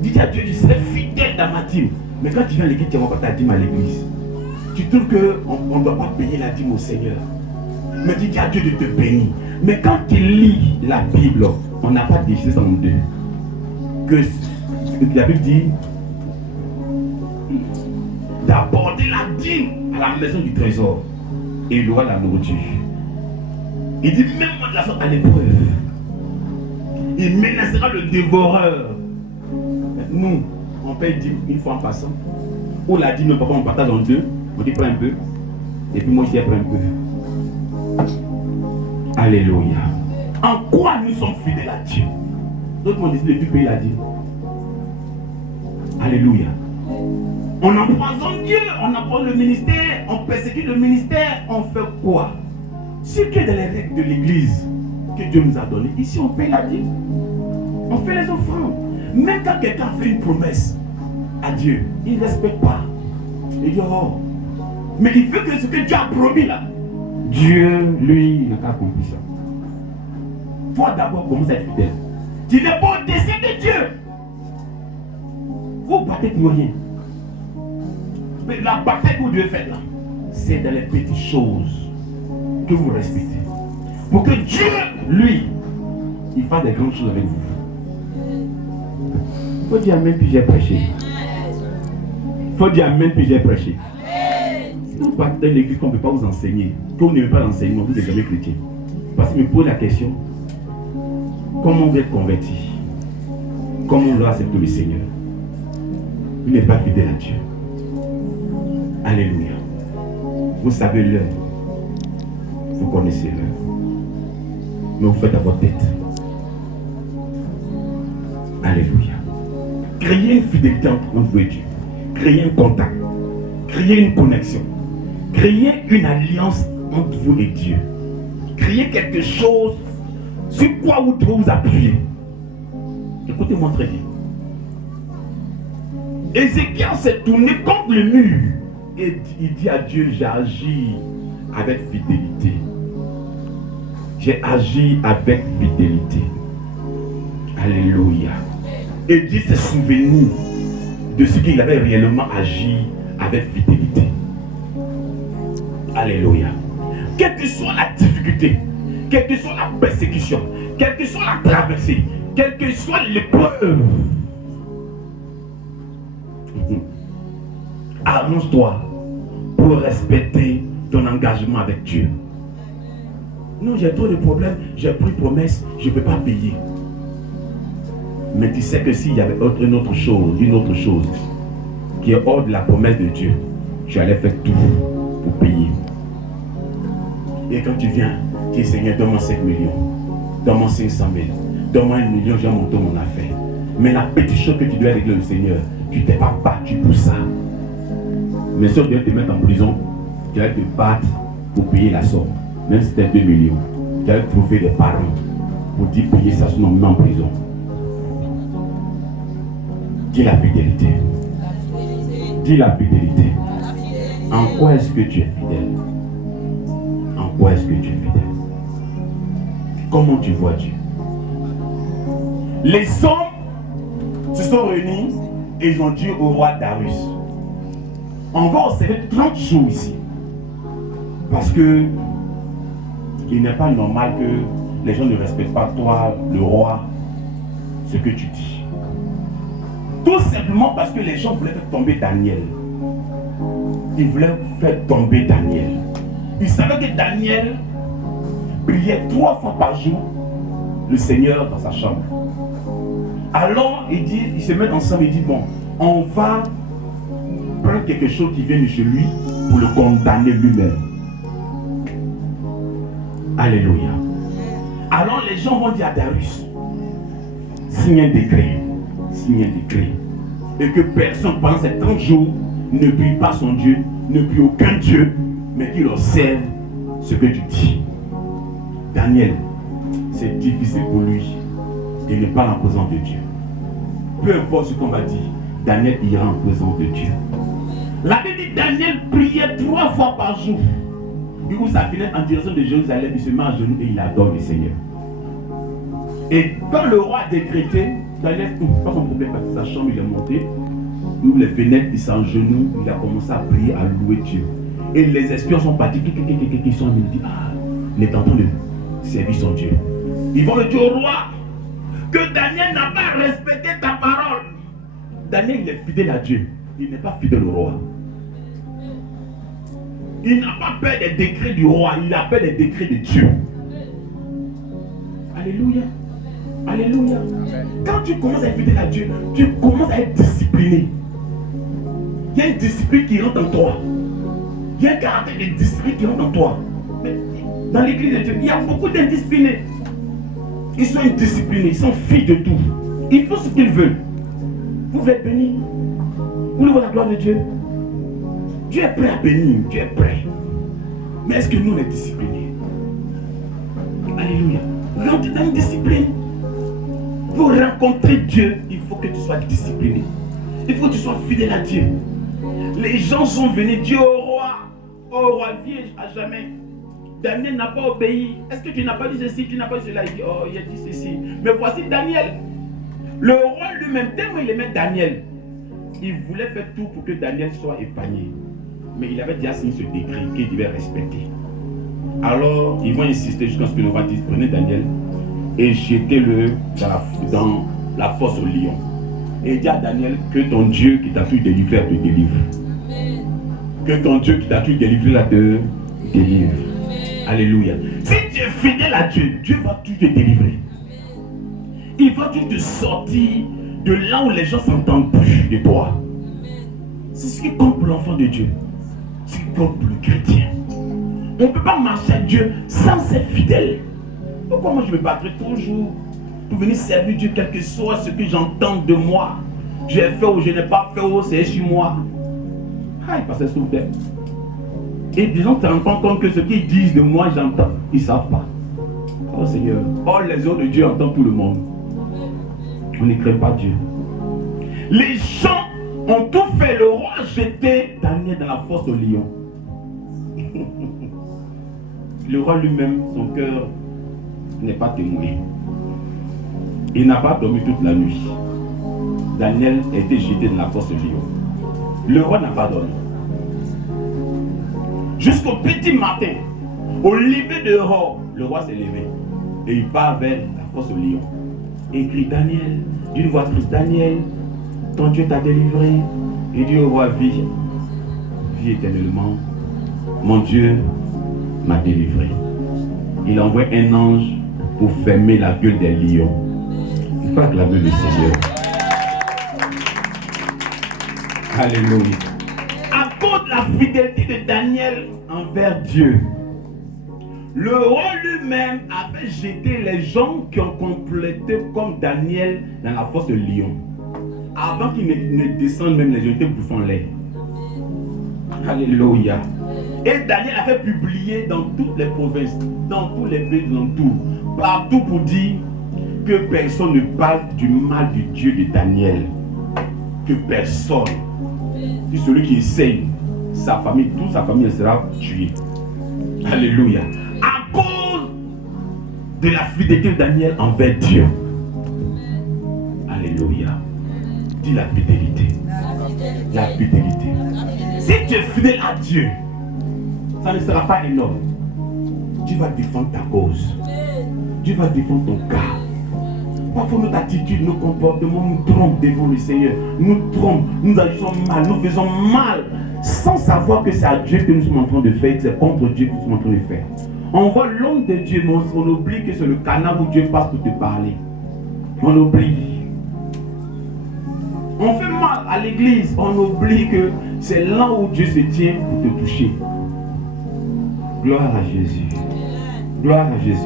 Dis à Dieu, je serai fidèle dans ma dîme. Mais quand tu viens à l'église, tu n'as pas ta dîme à l'église. Tu trouves qu'on ne doit pas payer la dîme au Seigneur. Mais tu dis à Dieu de te bénir. Mais quand tu lis la Bible, on n'a pas décidé ça en deux. Que la Bible dit d'apporter la dîme à la maison du trésor et il aura la nourriture. Il dit même de la sorte à l'épreuve. Il menacera le dévoreur. Nous, on paye 10 une fois en passant. Ou la dîme, parfois on partage en deux. On dit prends un peu, Et puis moi, j'y ai pris un peu. Alléluia. En quoi nous sommes fidèles à Dieu? D'autres m'ont décidé de plus payer la dîme. Alléluia. On empoisonne Dieu, on empoisonne le ministère, on persécute le ministère, on fait quoi? Ce qui est dans les règles de l'église que Dieu nous a donné, ici on paye la dîme. On fait les offrandes. Même quand quelqu'un fait une promesse à Dieu, il ne respecte pas. Il dit oh. Mais il veut que ce que Dieu a promis là, Dieu, lui, n'a pas accompli ça. Toi d'abord, commence à être fidèle. Tu n'es pas au dessein de Dieu. Vous battez pour rien. Mais la bataille que vous devez faire là, c'est dans les petites choses que vous respectez. Pour que Dieu, lui, il fasse des grandes choses avec vous. Il faut dire amen puis j'ai prêché. Il faut dire amen puis j'ai prêché. Si vous partez de l'église qu'on ne peut pas vous enseigner, que vous n'aimez pas l'enseignement, vous n'êtes jamais chrétien. Parce qu'il me pose la question, comment vous êtes converti? Comment vous acceptez le Seigneur? Vous n'êtes pas fidèle à Dieu. Alléluia. Vous savez l'heure. Vous connaissez l'heure. Mais vous faites à votre tête. Alléluia. Créez une fidélité entre vous et Dieu. Créez un contact. Créez une connexion. Créez une alliance entre vous et Dieu. Créez quelque chose sur quoi vous devez vous appuyer. Écoutez-moi très bien. Ézéchiel s'est tourné contre le mur et il dit à Dieu, j'ai agi avec fidélité. J'ai agi avec fidélité. Alléluia. Et Dieu s'est souvenu de ce qu'il avait réellement agi avec fidélité. Alléluia. Quelle que soit la difficulté, quelle que soit la persécution, quelle que soit la traversée, quelle que soit l'épreuve, arrange-toi pour respecter ton engagement avec Dieu. Non, j'ai trop de problèmes, j'ai pris promesse, je ne peux pas payer. Mais tu sais que s'il y avait une autre chose qui est hors de la promesse de Dieu, tu allais faire tout pour payer. Et quand tu viens, tu dis Seigneur, donne-moi 5 millions, donne-moi 500 000, donne-moi 1 million, j'ai monté mon affaire. Mais la petite chose que tu dois régler au Seigneur, tu ne t'es pas battu pour ça. Mais si on devait te mettre en prison, tu allais te battre pour payer la somme. Même si c'était 2 millions, tu allais trouver des parents pour dire payer ça, sinon même en prison. Dis la fidélité. Dis la fidélité. En quoi est-ce que tu es fidèle? En quoi est-ce que tu es fidèle? Comment tu vois Dieu? Les hommes se sont réunis et ils ont dit au roi Darius, on va observer 30 jours ici. Parce que il n'est pas normal que les gens ne respectent pas toi, le roi, ce que tu dis. Tout simplement parce que les gens voulaient faire tomber Daniel. Ils voulaient faire tomber Daniel. Ils savaient que Daniel priait 3 fois par jour le Seigneur dans sa chambre. Alors ils se mettent ensemble et disent bon, on va prendre quelque chose qui vient de chez lui pour le condamner lui-même. Alléluia. Alors les gens vont dire à Darius, signe un décret. Signe un décret. Et que personne pendant ces 30 jours ne prie pas son Dieu, ne prie aucun Dieu, mais qu'il observe ce que tu dis. Daniel, c'est difficile pour lui de ne pas en présence de Dieu. Peu importe ce qu'on va dire, Daniel ira en présence de Dieu. La Bible dit Daniel priait 3 fois par jour. Il ouvre sa fenêtre en direction de Jérusalem, il se met à genoux et il adore le Seigneur. Et quand le roi a décrété, Daniel, pas son problème parce que sa chambre il est monté, il ouvre les fenêtres, il s'est en genoux, il a commencé à prier, à louer Dieu. Et les espions sont partis, ils sont venus dire, ah, il est en train de servir son Dieu. Ils vont le dire au roi que Daniel n'a pas respecté ta parole. Daniel il est fidèle à Dieu, il n'est pas fidèle au roi. Il n'a pas peur des décrets du roi, il a peur des décrets de Dieu. Alléluia. Alléluia. Quand tu commences à être fidèle à Dieu, tu commences à être discipliné. Il y a une discipline qui rentre en toi. Il y a un caractère de discipline qui rentre en toi. Mais dans l'église de Dieu, il y a beaucoup d'indisciplinés. Ils sont indisciplinés, ils sont filles de tout. Ils font ce qu'ils veulent. Vous voulez être bénis? Vous voulez voir la gloire de Dieu? Dieu est prêt à bénir, Dieu est prêt. Mais est-ce que nous on est disciplinés? Alléluia. Rentre dans une discipline. Pour rencontrer Dieu, il faut que tu sois discipliné. Il faut que tu sois fidèle à Dieu. Les gens sont venus dire au roi, viens à jamais. Daniel n'a pas obéi. Est-ce que tu n'as pas dit ceci, tu n'as pas dit cela? Il dit, oh, il a dit ceci. Mais voici Daniel. Le roi lui-même, tellement il aimait Daniel, il voulait faire tout pour que Daniel soit épargné. Mais il avait déjà signé ce décret qu'il devait respecter. Alors, ils vont insister jusqu'à ce que le roi dise, prenez Daniel et jetez-le dans la fosse au lion. Et dis à Daniel que ton Dieu qui t'a tout délivré te délivre. Que ton Dieu qui t'a tout délivré te délivre. Alléluia. Si tu es fidèle à Dieu, Dieu va tout te délivrer. Il va tout te sortir de là où les gens s'entendent plus de toi. C'est ce qui compte pour l'enfant de Dieu. C'est ce qui compte pour le chrétien. On ne peut pas marcher à Dieu sans être fidèle. Pourquoi moi je me battrai toujours pour venir servir Dieu, quel que soit ce que j'entends de moi? J'ai fait ou je n'ai pas fait, ou c'est chez moi. Ah, il passait sous le tête. Et des gens ne se rendent pas compte que ce qu'ils disent de moi, j'entends. Ils ne savent pas. Oh Seigneur. Oh, les autres de Dieu entendent tout le monde. On ne crée pas Dieu. Les gens ont tout fait. Le roi a jeté Daniel dans la fosse au lion. Le roi lui-même, son cœur n'est pas témoin. Il n'a pas dormi toute la nuit. Daniel a été jeté dans la fosse au lion. Le roi n'a pas dormi. Jusqu'au petit matin, au lever dehors, le roi s'est levé. Et il part vers la fosse au lion. Et il crie Daniel, d'une voix triste, Daniel, ton Dieu t'a délivré. Il dit au roi, vis éternellement. Mon Dieu m'a délivré. Il envoie un ange pour fermer la gueule des lions. Il faut acclamer le Seigneur. Alléluia. À cause de la fidélité de Daniel envers Dieu, le roi lui-même avait jeté les gens qui ont complété comme Daniel dans la fosse de lion. Avant qu'ils ne descendent même, les gens étaient bouffant l'air. Alléluia. Et Daniel a fait publier dans toutes les provinces, dans tous les pays de l'entour, partout pour dire que personne ne parle du mal du Dieu de Daniel. Que personne. Puis celui qui essaye, sa famille, toute sa famille sera tuée. Alléluia. À cause de la fidélité de Daniel envers Dieu. Alléluia. Dis la fidélité. La fidélité. Si tu es fidèle à Dieu, ça ne sera pas énorme. Dieu va défendre ta cause. Dieu va défendre ton cas. Parfois notre attitude, nos comportements nous trompent devant le Seigneur. Nous trompent, nous agissons mal, nous faisons mal, sans savoir que c'est à Dieu que nous sommes en train de faire, que c'est contre Dieu que nous sommes en train de faire. On voit l'homme de Dieu, mais on oublie que c'est le canal où Dieu passe pour te parler. On oublie. On fait mal à l'église, on oublie que c'est là où Dieu se tient pour te toucher. Gloire à Jésus. Gloire à Jésus.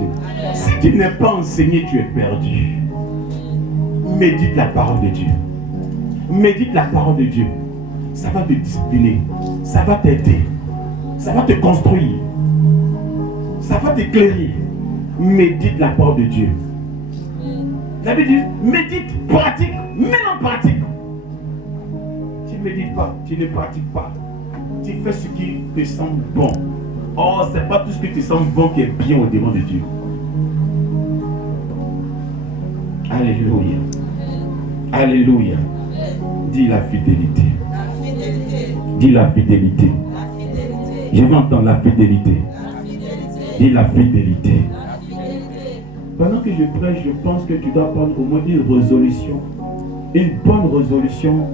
Si tu n'es pas enseigné, tu es perdu. Médite la parole de Dieu. Médite la parole de Dieu. Ça va te discipliner. Ça va t'aider. Ça va te construire. Ça va t'éclairer. Médite la parole de Dieu. La Bible dit, médite, pratique, mets en pratique. Tu ne médites pas, tu ne pratiques pas. Tu fais ce qui te semble bon. Oh, c'est pas tout ce qui te semble bon qui est bien au devant de Dieu. Alléluia. Alléluia. Dis la fidélité. Dis la fidélité. Je veux entendre la fidélité. Dis la fidélité. Pendant que je prêche, je pense que tu dois prendre au moins une résolution. Une bonne résolution.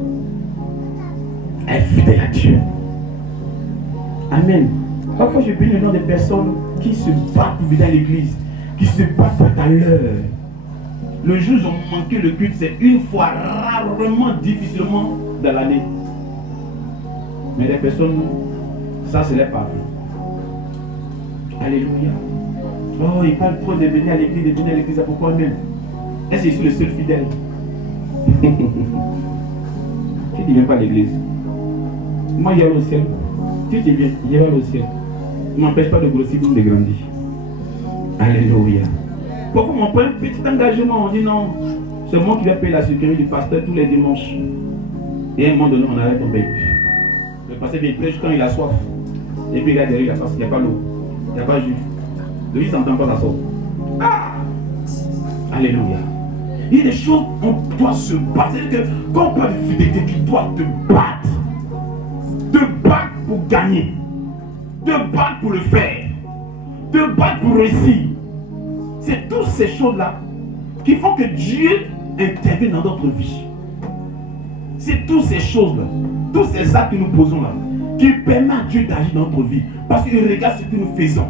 Être fidèle à Dieu. Amen. Parfois, je bénis le nom des personnes qui se battent pour venir à l'église, qui se battent pour à l'heure. Le jour où ils ont manqué le culte, c'est une fois, rarement, difficilement dans l'année. Mais les personnes Ça, c'est les parfums. Alléluia. Oh, il parle trop de venir à l'église, pourquoi même? Est-ce que je suis le seul fidèle? Tu ne viens pas à l'église. Moi, il y a au ciel. Tu te viens, il y a au ciel. Ne m'empêche pas de grossir comme de grandir. Alléluia. Pourquoi on prend un petit engagement? On dit non, c'est moi qui vais payer la sécurité du pasteur tous les dimanches. Et à un moment donné, on arrête, on paye plus. Le pasteur vient prêcher quand il a soif. Et puis il a derrière, il n'y a pas l'eau. Il n'y a pas de jus. Le jus s'entend pas, ça sort. Ah! Alléluia. Il y a des choses, on doit se battre. C'est-à-dire que quand on parle de fidélité, tu dois te battre. Te battre pour gagner. Te battre pour le faire. Te battre pour réussir. C'est toutes ces choses-là qui font que Dieu intervient dans notre vie. C'est toutes ces choses-là, tous ces actes que nous posons là, qui permettent à Dieu d'agir dans notre vie. Parce qu'il regarde ce que nous faisons.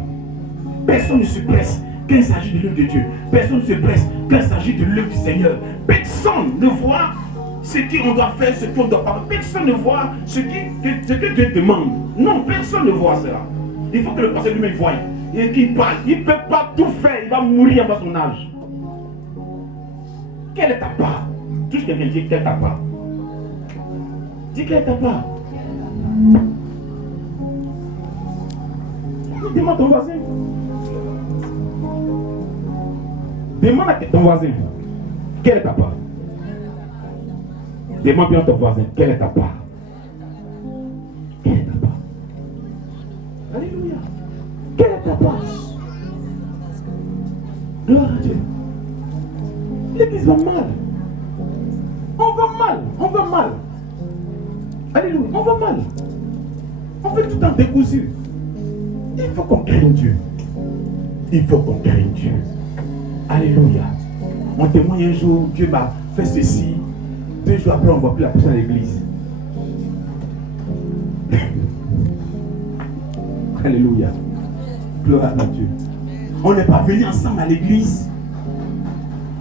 Personne ne se presse quand il s'agit de l'œuvre de Dieu. Personne ne se presse quand il s'agit de l'œuvre du Seigneur. Personne ne voit ce qu'on doit faire, ce qu'on doit pas faire. Personne ne voit ce que Dieu demande. Non, personne ne voit cela. Il faut que le pasteur lui-même voie et qu'il parle. Il ne peut pas tout faire. Il va mourir avant son âge. Quelle est ta part? Touche quelqu'un, dit quelle est ta part? Dis quelle est ta part? Demande ton voisin. Demande à ton voisin. Quelle est ta part? Demande bien à ton voisin. Quelle est ta part? Quelle est ta part? Alléluia. Quelle est ta part? Gloire à Dieu. L'église va mal. On va mal. On va mal. Alléluia. On va mal. On fait tout le temps décousu. Il faut qu'on craigne Dieu. Il faut qu'on craigne Dieu. Alléluia. On témoigne un jour, Dieu m'a fait ceci. 2 jours après, on ne voit plus la personne à l'église. Alléluia. Gloire à Dieu. On n'est pas venu ensemble à l'église.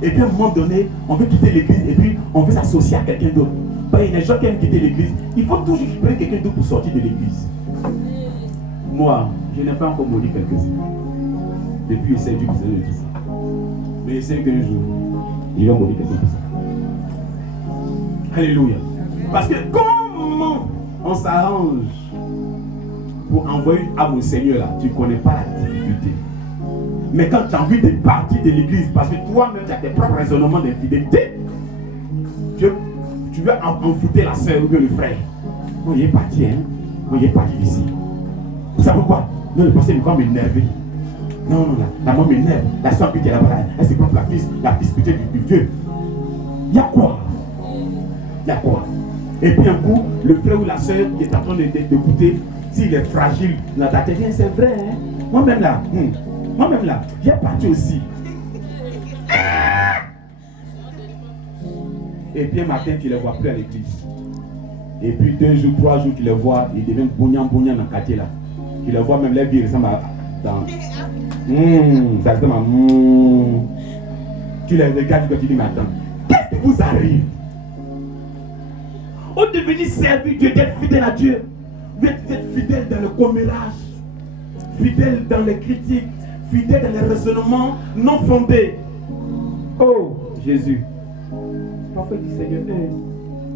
Et puis à un moment donné, on veut quitter l'église et puis on veut s'associer à quelqu'un d'autre. Il y a des gens qui aiment quitter l'église. Il faut toujours prendre quelqu'un d'autre pour sortir de l'église. Moi, je n'ai pas encore maudit quelqu'un. Depuis, j'essaie de tout ça. Mais j'essaie qu'un jour, il va maudire quelqu'un pour ça. Alléluia. Parce que comment on s'arrange pour envoyer une âme au Seigneur là, tu ne connais pas la difficulté. Mais quand tu as envie de partir de l'église, parce que toi-même tu as tes propres raisonnements d'infidélité, tu veux enfouter la soeur ou bien le frère. Moi, il est parti, hein. Moi, il est parti d'ici. Vous savez pourquoi? Non, le passé va m'énerver. Non, la maman m'énerve. La soeur qui est là-bas, elle se prend la fils peut-être du vieux. Il y a quoi? Il y a quoi? Et puis un coup, le frère ou la soeur qui est en train d'écouter, s'il est fragile, dans ta tête, c'est vrai, hein? Moi-même là, j'ai parti aussi. Et puis un matin, tu ne les vois plus à l'église. Et puis 2 jours, 3 jours, tu les vois, ils deviennent bougnan dans le quartier là. Tu les vois même, les vies ressemblent à... ça ressemble à... Tu les regardes et tu dis, mais attends, qu'est-ce qui vous arrive? Au devenir servir Dieu, d'être fidèle à Dieu, vous êtes fidèle dans le commérage, fidèle dans les critiques, fidèle dans les raisonnements non fondés. Oh, Jésus. Parfois, il dit, Seigneur,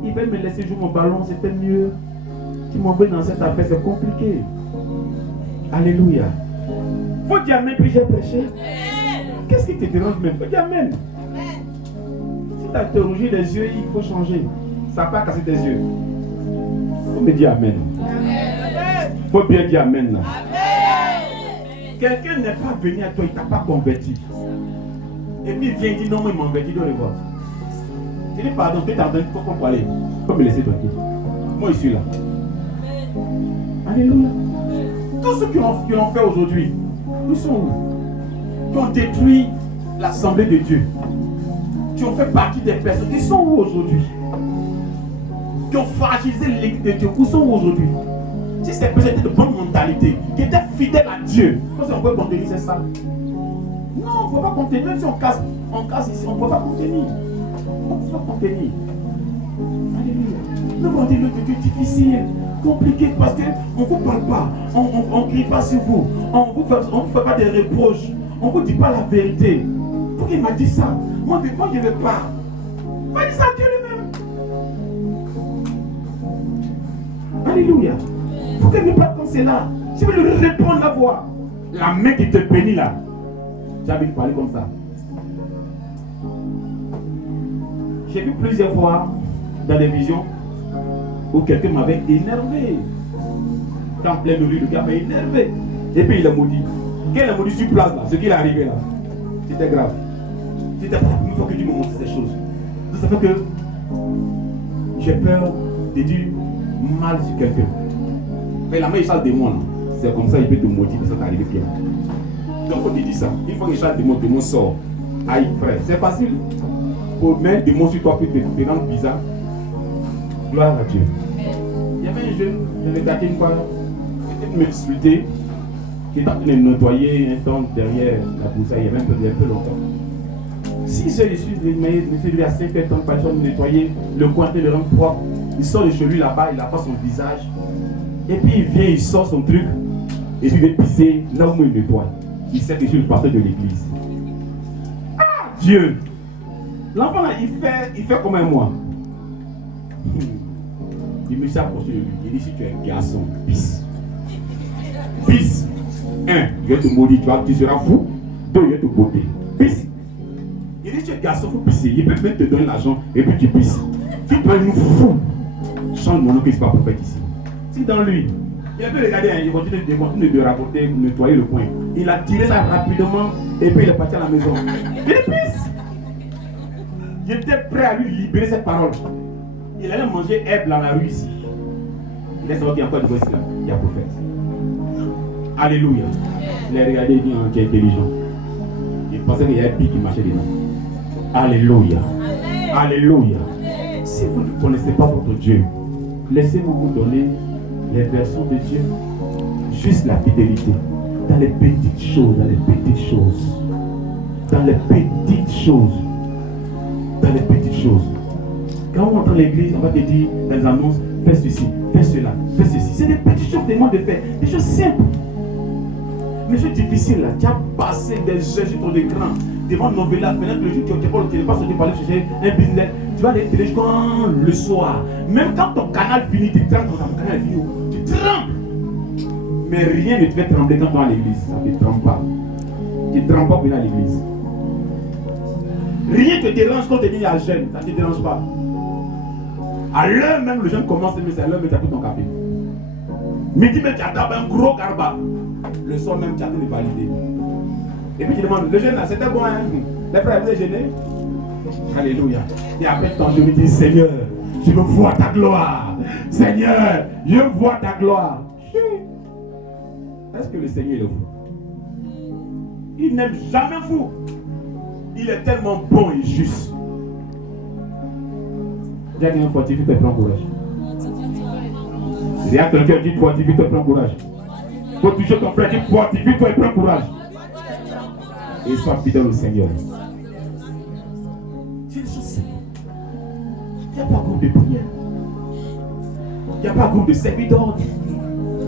il va me laisser jouer mon ballon, c'était mieux. Tu m'envoies dans cette affaire, c'est compliqué. Alléluia. Faut dire Amen, puis j'ai prêché. Qu'est-ce qui te dérange même? Faut dire Amen. Si tu as te rougir les yeux, il faut changer. Ça n'a pas cassé tes yeux. Faut me dire Amen. Faut bien dire Amen. Là. Quelqu'un n'est pas venu à toi, il ne t'a pas converti. Et puis il vient, il dit non, moi il m'a converti, doit le voir. Il dit pardon, tu t'as donné, pourquoi pour aller? Faut me laisser tranquille. Moi je suis là. Alléluia. Tous ceux qui l'ont fait aujourd'hui, ils sont où? Qui ont détruit l'assemblée de Dieu, qui ont fait partie des personnes, ils sont où aujourd'hui? Qui ont fragilisé l'église de Dieu, où sont où aujourd'hui? Si ces personnes étaient de bonne mentalité, qui étaient fidèles à Dieu, parce qu'on peut contenir, c'est ça. Non, on ne peut pas contenir, même si on casse ici, on ne peut pas contenir. On ne peut pas contenir. Alléluia. Nous avons des luttes de Dieu difficiles. compliqué parce qu'on ne vous parle pas, on ne crie pas sur vous, on ne vous fait pas des reproches, on ne vous dit pas la vérité. Pourquoi il m'a dit ça? Moi je ne veux pas. Va dire ça à Dieu lui-même. Alléluia. Pourquoi il me parle comme c'est là? Je vais lui répondre la voix. La main qui te bénit là. Tu as envie de parler comme ça. J'ai vu plusieurs fois dans des visions où quelqu'un m'avait énervé. Quand plein de rue, le gars m'a énervé. Et puis il a maudit. Quand il a maudit sur place là, ce qui est arrivé là, c'était grave. C'était pas une fois que Dieu me montre ces choses. Donc ça fait que j'ai peur de dire mal sur quelqu'un. Mais la main il chasse des démons là. C'est comme ça il peut te maudire, mais ça t'est arrivé bien. Donc il faut te dire ça. Une fois qu'il chasse des démons sort. Aïe frère, c'est facile. Pour mettre des mots sur toi qui te rendent bizarre. Gloire à Dieu. Il y avait un jeune, je l'ai gâté une fois, qui était m'insulter, qui était en train de nettoyer un temps derrière la broussaille, il y avait un peu longtemps. 6 heures, je suis venu à 5 heures, tant pas de nettoyer le coin, de le rendre propre. Il sort de chez lui là-bas, il a pas son visage. Et puis il vient, il sort son truc, et puis il va pisser là où il nettoie. Il sait que je suis le pasteur de l'église. Ah Dieu! L'enfant là, il fait comme un moi. Il me s'est approché de lui. Il dit si tu es un garçon, pisse. Pisse. 1, je vais te maudire, tu seras fou. 2, je vais te botter. Pisse. Il dit tu es un garçon, il faut pisser. Il peut même te donner l'argent et puis tu pisses. Si tu es un fou, change mon nom que je ne suis pas prophète ici. Si dans lui, il a pu regarder, il continue de raconter, de nettoyer le coin. Il a tiré ça rapidement et puis il est parti à la maison. Il pisse. J'étais prêt à lui libérer cette parole. Il allait manger herbe dans la rue ici. Il laisse savoir qu'il y a encore de voix ici là. Il y a prophète. Alléluia. Il a regardé, il dit qu'il est intelligent. Il pensait qu'il y avait un pic qui marchait dedans. Alléluia. Alléluia. Si vous ne connaissez pas votre Dieu, laissez-moi vous donner les versions de Dieu. Juste la fidélité. Dans les petites choses, dans les petites choses. Dans les petites choses. Dans les petites choses. Quand on entre l'église, on va te dire dans les annonces, fais ceci, fais cela, fais ceci. C'est des petites choses demandent de faire, des choses simples. Mais c'est difficile là. Tu as passé des heures sur ton écran devant Novella. Maintenant que le jour tu n'as pas le téléphone, tu vas aller chercher un business. Tu vas aller télé le soir. Même quand ton canal finit, tu trembles quand ton canal finit. Tu trembles. Mais rien ne te fait trembler quand tu es à l'église. Ça ne te tremble pas. Tu ne trembles pas pour venir à l'église. Rien ne te dérange quand tu es à jeûne. Ça ne te dérange pas. À l'heure même, le jeûne commence, mais c'est à l'heure même tu as pris ton café. Midi même, tu as tapé un gros garba. Le soir même, tu as tout validé. Et puis tu demandes, le jeûne là, c'était bon, hein? Les frères, vous avez jeûné? Alléluia. Et après ton je me dis, Seigneur, je veux voir ta gloire. Seigneur, je veux voir ta gloire. Est-ce que le Seigneur est fou? Il n'aime jamais fou. Il est tellement bon et juste. Dis à quelqu'un, fortifie-toi et prends courage. Dis à quelqu'un, dis fortifie-toi et prends courage. Il faut toucher ton frère, dis fortifie-toi et prends courage. Et sois fidèle au Seigneur. C'est des choses simples. Il n'y a pas groupe de prière. Il n'y a pas groupe de serviteurs.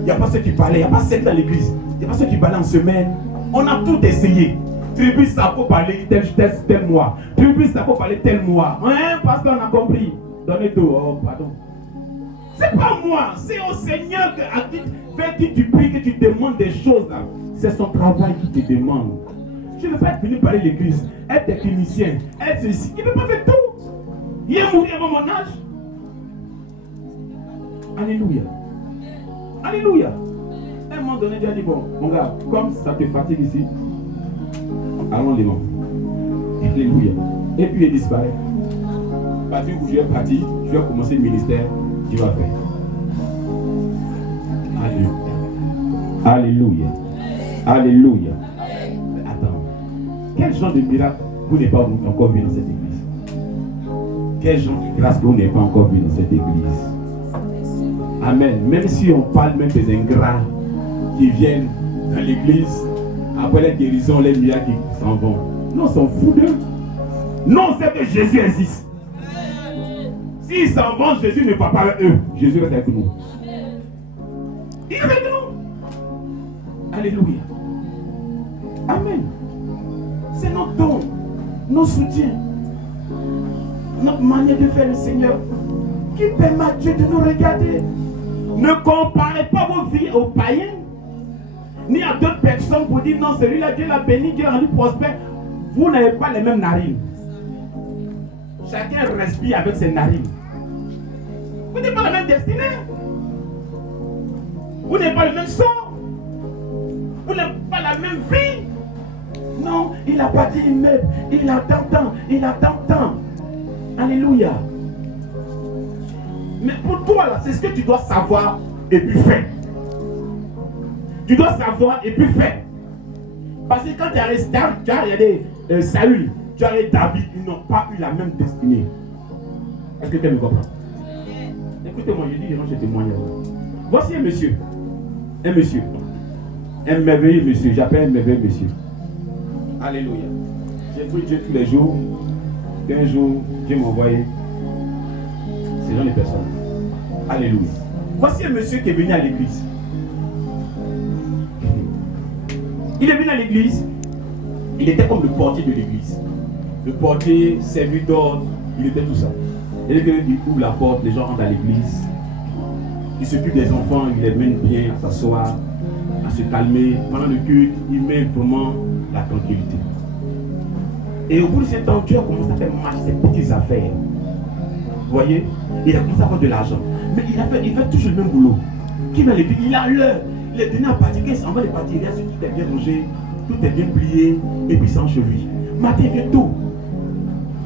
Il n'y a pas ceux qui parlaient, il n'y a pas ceux dans l'église. Il n'y a pas ceux qui parlaient en semaine. On a tout essayé. Tribu, ça faut parler tel mois. Tribu, ça faut parler tel mois. Hein, parce qu'on a compris. Donnez tout. Oh, pardon. C'est pas moi, c'est au Seigneur vers qui tu pries, que tu demandes des choses. C'est son travail qui te demande. Je ne veux pas être venu parler l'église, être technicien, être ceci. Il ne peut pas faire tout. Il est mort avant mon âge. Alléluia. Alléluia. À un moment donné, Dieu a dit, bon, mon gars, comme ça te fatigue ici, allons les mains. Alléluia. Et puis il disparaît. Parce que je vais partir, je vais commencer le ministère, tu vas faire. Alléluia. Alléluia. Alléluia. Mais attends. Quel genre de miracle vous n'avez pas encore vu dans cette église? Quel genre de grâce vous n'avez pas encore vu dans cette église? Amen. Même si on parle même des ingrats qui viennent dans l'église, après la guérison, les miracles qui s'en vont. Non, on s'en fout d'eux. Non, c'est que Jésus existe. S'ils s'en vont, Jésus ne va pas avec eux. Jésus reste avec nous. Il est avec nous. Alléluia. Amen. C'est notre don, nos soutiens, notre manière de faire le Seigneur qui permet à Dieu de nous regarder. Ne comparez pas vos vies aux païens, ni à d'autres personnes pour dire non, celui-là, Dieu l'a béni, Dieu l'a rendu prospère. Vous n'avez pas les mêmes narines. Chacun respire avec ses narines. Vous n'avez pas la même destinée. Vous n'avez pas le même sort. Vous n'avez pas la même vie. Non, il n'a pas dit immeuble. Il attend tant. Il attend tant. Alléluia. Mais pour toi, là, c'est ce que tu dois savoir et puis faire. Tu dois savoir et puis faire. Parce que quand tu as regardé Saül, tu as regardé David, ils n'ont pas eu la même destinée. Est-ce que tu me comprends? Écoutez-moi, je dis, je témoignage. Voici un monsieur. Un monsieur. Un merveilleux monsieur. J'appelle un merveilleux monsieur. Alléluia. J'ai pris Dieu tous les jours. Qu'un jour, Dieu m'a envoyé. C'est dans les personnes. Alléluia. Voici un monsieur qui est venu à l'église. Il est venu à l'église. Il était comme le portier de l'église. Le portier, servi d'ordre, il était tout ça. Et dès qu'il ouvre la porte, les gens rentrent à l'église. Il s'occupe des enfants, il les mène bien à s'asseoir, à se calmer. Pendant le culte, il met vraiment la tranquillité. Et au bout de ce temps, Dieu a commencé à faire marcher ses petites affaires. Vous voyez? Il a commencé à avoir de l'argent. Mais il fait toujours le même boulot. Qui va l'église? Il a l'heure. Il est donné à partir. Quand il s'en va de partir, tout est bien rangé, tout est bien plié, et puis il s'en chez lui. Matin, il vient tôt.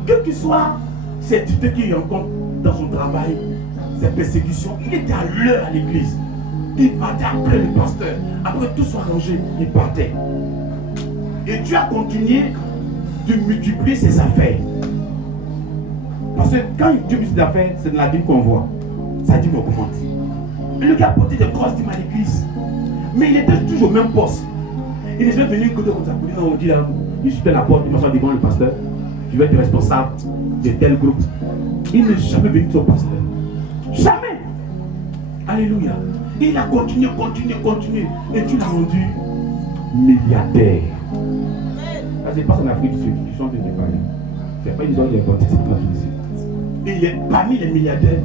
Quel que soit ces difficultés qu'il rencontre dans son travail, ces persécutions, il était à l'heure à l'église. Il partait après le pasteur. Après que tout soit rangé, il partait. Et Dieu a continué de multiplier ses affaires. Parce que quand Dieu multiplie ses affaires, c'est de la dîme qu'on voit. Ça dit qu'on augmente. Le gars a porté des grosses dîmes à l'église. Mais il était toujours au même poste. Il est jamais venu côté comme ça. Pour dire, non, on dit là, il suit la porte, il m'assoit devant le pasteur. Je vais être responsable de tel groupe. Il n'est jamais venu son pasteur. Jamais. Alléluia. Il a continué. Et Dieu l'a rendu milliardaire. Ça c'est pas en Afrique du Sud, ils sont en train de parler. C'est pas une zone d'inventer, c'est en Afrique du Sud. Il est parmi les milliardaires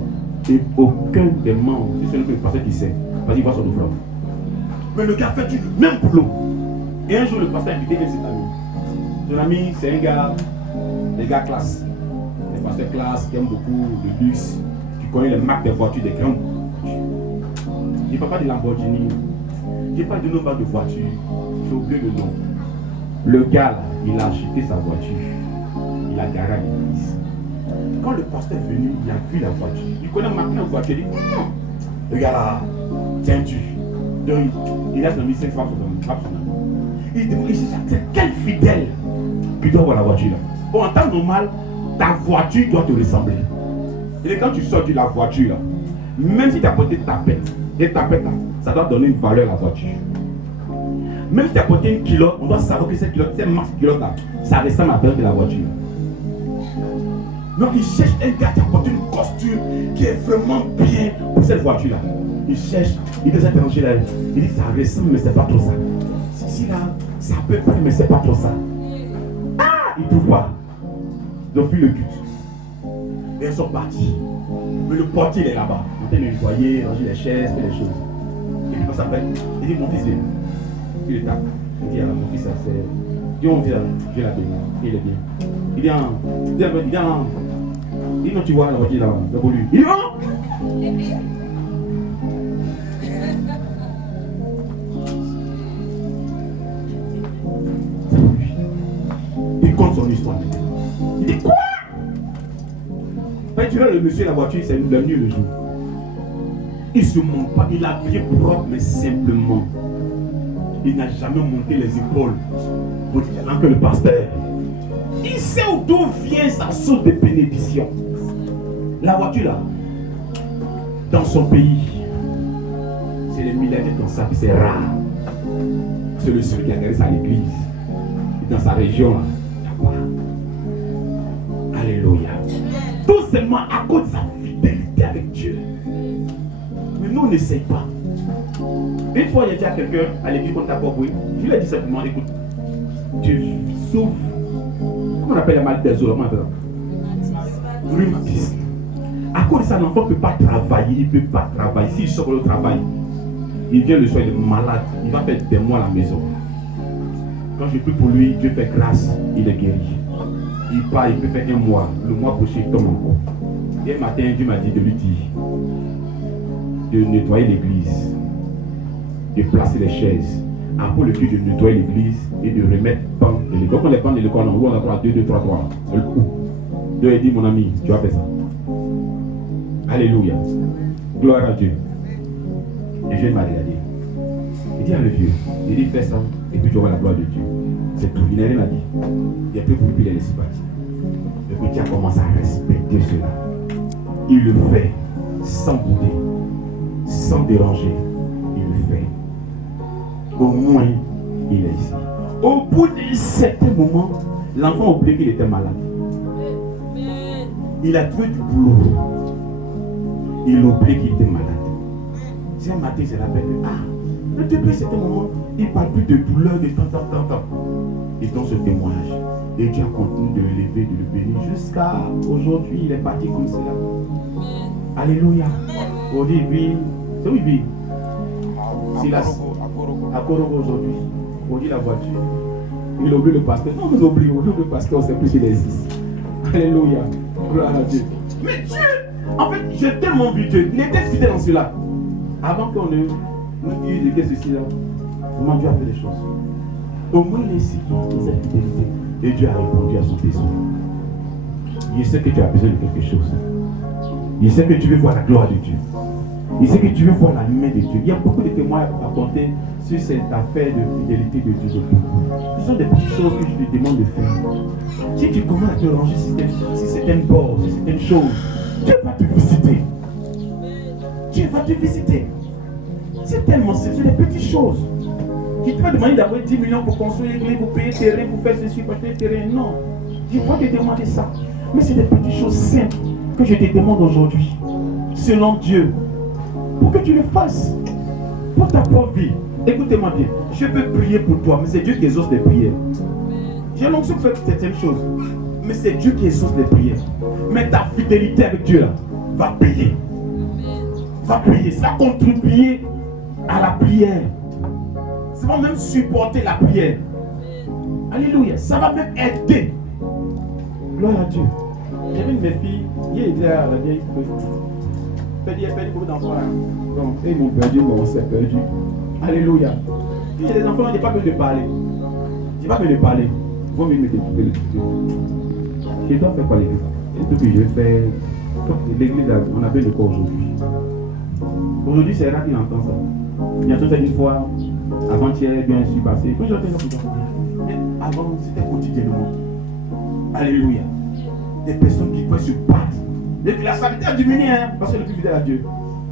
et aucun des membres, si c'est le pasteur qui sait, parce qu'il va sur le flanc. Mais le gars fait le même boulot. Et un jour, le pasteur a invité un de ses amis. Son ami, c'est un gars classe. Un pasteur classe qui aime beaucoup de luxe, qui connaît les marques des voitures, des grandes voitures. Il ne parle pas de Lamborghini. Il ne parle pas de nombre de voitures. J'ai oublié le nom. Le gars, là, il a acheté sa voiture. Il a garé à l'église. Quand le pasteur est venu, il a vu la voiture. Il connaît maintenant la voiture. Il dit, le gars là, tiens tu. Donc, il a son ami 5 francs sur son ami. Il demande, c'est quel fidèle qui doit avoir la voiture là. Bon, en temps normal, ta voiture doit te ressembler. Et quand tu sors de la voiture là, même si tu as porté ta tapette, et ta tapette là, ça doit donner une valeur à la voiture. Même si tu as porté une culotte, on doit savoir que cette culotte, cette marque culotte là, ça ressemble à la valeur de la voiture. Donc il cherche un gars qui a porté une costume qui est vraiment bien pour cette voiture là. Il cherche, il doit s'interroger là. Il dit ça ressemble mais c'est pas trop ça. Si là, ça peut près mais c'est pas trop ça. Ah, il ne trouve pas. Donc il le culte. Et ils sont partis. Mais le portier il est là-bas. Il est en train de nettoyer, ranger les chaises, faire les choses. Et puis il s'appelle. Il dit mon fils est. Il est tape. Il dit mon fils c'est. Il dit mon fils je l'ai béni. Il est bien. Il dit il dit non tu vois la voiture là-bas. Il dit non. Il compte son histoire. Il dit quoi? Quand tu vois le monsieur et la voiture, c'est venu le jour. Il ne se monte pas, il a habillé propre mais simplement. Il n'a jamais monté les épaules pour dire que le pasteur. Il sait d'où vient sa source de bénédiction. La voiture là, dans son pays, c'est les milliardaires comme ça, c'est rare. C'est le seul qui a gagné sa l'église. Et dans sa région là, il y a quoi? Alléluia. Tout seulement à cause de sa fidélité avec Dieu. Mais nous, on n'essaye pas. Une fois, j'ai dit à quelqu'un, à l'église qu'on t'a pas voué, je lui ai dit simplement, écoute, tu souffres, comment on appelle la maladie des os, comment on appelle ça? Rhumatisme. À cause de ça, l'enfant ne peut pas travailler, il ne peut pas travailler. S'il sort au travail, il vient le soir, il est malade, il va faire des mois à la maison. Quand je prie pour lui, Dieu fait grâce, il est guéri. Il part, il peut faire un mois, le mois prochain, il tombe encore. Et un matin, Dieu m'a dit de lui dire, de nettoyer l'église, de placer les chaises, après le but de nettoyer l'église et de remettre pan de l'école. Donc on les pan de l'école, on a droit à 2, 2, 3, 3. Dieu a dit, mon ami, tu as fait ça. Alléluia. Gloire à Dieu. Et je m'a regardé. Il dit à le vieux, il dit fais ça, et puis tu auras la gloire de Dieu. C'est tout, il n'a rien à dire. Il a plus pour lui, il a laissé partir. Le petit a commencé à respecter cela. Il le fait sans bouder, sans déranger. Il le fait. Au moins, il est ici. Au bout d'un certain moment, l'enfant a oublié qu'il était malade. Il a trouvé du boulot. Il a oublié qu'il était malade. C'est un matin, il se rappelle que, depuis un certain moment, il ne parle plus de douleur de temps. Et dans ce témoignage, et Dieu a continué de l'élever, de le bénir, jusqu'à aujourd'hui, il est parti comme cela. Alléluia. On dit, oui, c'est où il vit? À Korogo aujourd'hui. On dit la voiture. Il oublie le pasteur. Non, vous oubliez, on oublie le pasteur, on ne sait plus s'il existe. Alléluia. Gloire à Dieu. Mais Dieu, en fait, j'ai tellement vu Dieu. Il était fidèle en cela. Avant qu'on ne nous dise que ceci là, comment Dieu a fait les choses. Au moins il est ici dans cette fidélité. Et Dieu a répondu à son besoin. Il sait que tu as besoin de quelque chose. Il sait que tu veux voir la gloire de Dieu. Il sait que tu veux voir la main de Dieu. Il y a beaucoup de témoins à raconter sur cette affaire de fidélité de Dieu. Ce sont des petites choses que je te demande de faire. Si tu commences à te ranger sur certaines bords, sur certaines choses, Dieu va te visiter. Dieu va te visiter. C'est tellement simple, c'est des petites choses. Il te va demander d'avoir 10 millions pour construire l'église, pour payer terrain, pour faire ceci, pour acheter terrain. Non. Je ne vais pas te demander ça. Mais c'est des petites choses simples que je te demande aujourd'hui. Selon Dieu. Pour que tu le fasses. Pour ta propre vie. Écoutez-moi bien. Je peux prier pour toi, mais c'est Dieu qui exauce les prières. J'ai l'onction de faire certaines choses. Mais c'est Dieu qui exauce les prières. Mais ta fidélité avec Dieu là, va payer. Va payer. Ça va contribuer à la prière. Ça va même supporter la prière. Alléluia. Ça va même aider. Gloire à Dieu. J'avais une de mes filles, il était à la vieille. Elle a perdu beaucoup d'enfants. Donc, ils m'ont perdu, mais on s'est perdu. Alléluia. Il y a des enfants, je n'ai pas besoin de parler. Je n'ai pas besoin de parler. Il faut me découper le studio. Je dois faire quoi l'église? Et tout ce que je fais, l'église, on a besoin de quoi aujourd'hui? Aujourd'hui, c'est rare qu'il entend ça. Il entend ça une fois, avant-hier, bien sûr passé. Quand j'entends ça, mais avant, c'était quotidiennement. Alléluia. Des personnes qui peuvent se battre. Et la stabilité a diminué, hein, parce que le plus fidèle à Dieu.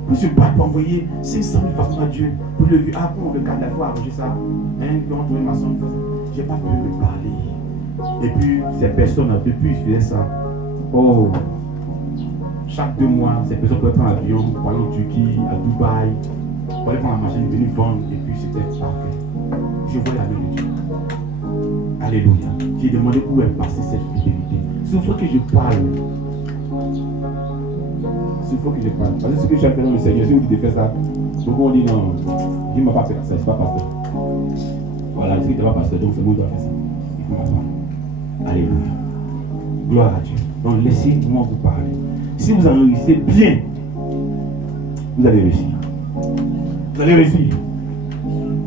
Pour se battre, pour envoyer 500 000 façons à Dieu. Pour le dire, ah, pour le cas, il faut arranger ça. Hein, puis on trouve ma soeur. Je n'ai pas pu me parler. Et puis, ces personnes, depuis, ils faisaient ça. Oh, chaque 2 mois, ces personnes peuvent prendre l'avion pour aller en Turquie, à Dubaï, pour aller prendre la machine, venir vendre. Et puis, c'était parfait. Je vois la main de Dieu. Alléluia. J'ai demandé où est passée cette fidélité. C'est une fois que je parle. C'est une fois que je parle. Parce que ce que j'ai fait dans le Seigneur, si vous dites de faire ça, beaucoup on dit non, il ne m'a pas fait ça, c'est pas pasteur. Voilà, il dit que tu n'es pas pasteur, donc c'est moi qui dois faire ça. Il ne faut pas. Alléluia. Gloire à Dieu. Donc laissez-moi vous parler. Si vous en réussissez bien, vous allez réussir. Vous allez réussir.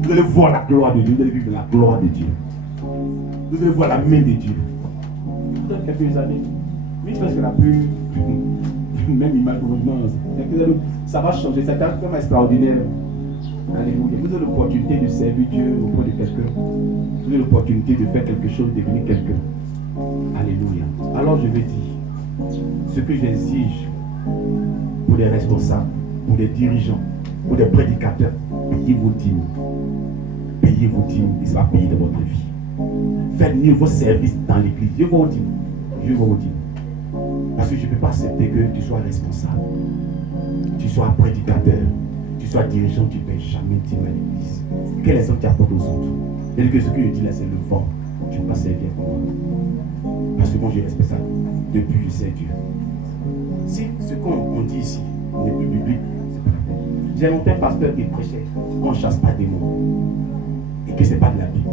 Vous allez voir la gloire de Dieu, vous allez vivre la gloire de Dieu. Vous allez voir la main de Dieu. Dans quelques années, mais parce qu'elle n'a plus même image pour vous. Ça va changer, c'est un vraiment extraordinaire. Alléluia. Vous avez l'opportunité de servir Dieu auprès de quelqu'un. Vous avez l'opportunité de faire quelque chose, de devenir quelqu'un. Alléluia. Alors je vais dire, ce que j'exige pour les responsables, pour les dirigeants, pour les prédicateurs, payez vos dîmes. Payez vos dîmes et ça va payer de votre vie. Faites mieux vos services dans l'église. Je vais vous dire. Je vais vous dire. Parce que je ne peux pas accepter que tu sois responsable. Tu sois prédicateur. tu sois dirigeant, tu ne peux jamais dire à l'église. Quel exemple tu apportes aux autres? Et que ce que je dis là, c'est le vent. Tu ne peux pas servir pour moi. Parce que moi, je respecte ça. Depuis, je sais Dieu. Si ce qu'on dit ici n'est plus biblique, c'est pas la peine. J'ai monté un pasteur qui prêchait qu'on ne chasse pas des démons. Et que ce n'est pas de la Bible.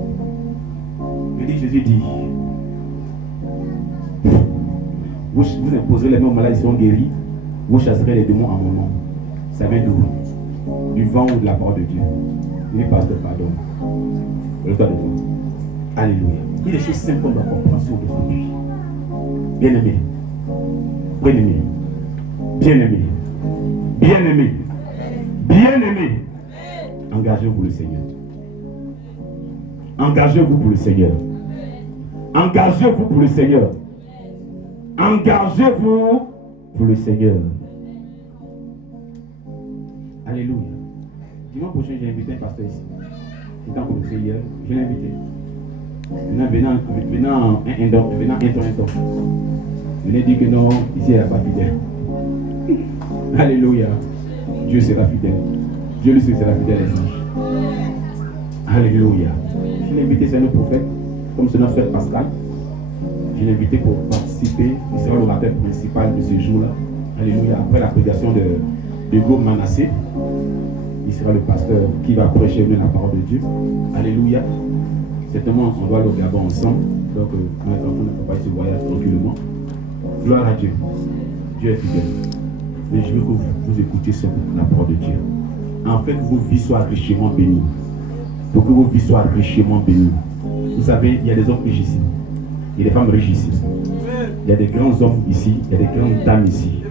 Je dis, Jésus dit, vous imposerez les mains aux malades, ils seront guéris. Vous chasserez les démons en mon nom. Ça vient d'où? Du vent ou de la parole de Dieu. Il dit, pasteur, pardon. Le temps de toi. Alléluia. Il y a des choses simples qu'on doit comprendre sur aujourd'hui. Bien-aimé. Bien-aimé. Bien-aimé. Bien-aimé. Bien-aimé. Engagez-vous pour le Seigneur. Engagez-vous pour le Seigneur. Engagez-vous pour le Seigneur. Engagez-vous pour le Seigneur. Alléluia. Dimanche prochain, j'ai invité un pasteur ici. Il était en communauté hier. Je l'ai invité. Venant un temps. Venez dire que non, ici il n'y a pas fidèle. Alléluia. Dieu sera fidèle. Dieu lui sera fidèle les anges. Alléluia. Je l'ai invité, c'est un prophète, comme c'est notre frère Pascal. Je l'ai invité pour participer. Il sera l'orateur principal de ce jour-là. Alléluia. Après la prédication de Go Manassé, il sera le pasteur qui va prêcher la parole de Dieu. Alléluia. Certainement, on doit le regarder ensemble. Donc, on est en train de préparer ce voyage tranquillement. Gloire à Dieu. Dieu est fidèle. Mais je veux que vous écoutiez sur la parole de Dieu. En fait, que vos vies soient richement bénies. Pour que vos vies soient richement bénies. Vous savez, il y a des hommes riches ici. Il y a des femmes riches ici. Il y a des grands hommes ici. Il y a des grandes dames ici.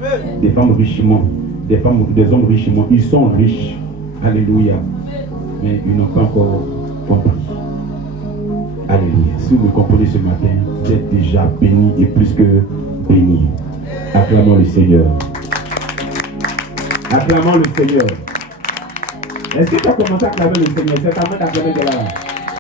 Des femmes richement. Des hommes richement. Ils sont riches. Alléluia. Mais ils n'ont pas encore compris. Alléluia. Si vous me comprenez ce matin, vous êtes déjà bénis et plus que bénis. Acclamons le Seigneur. Acclamons le Seigneur. Est-ce que tu as commencé à acclamer le Seigneur? C'est ta main d'acclamer de là.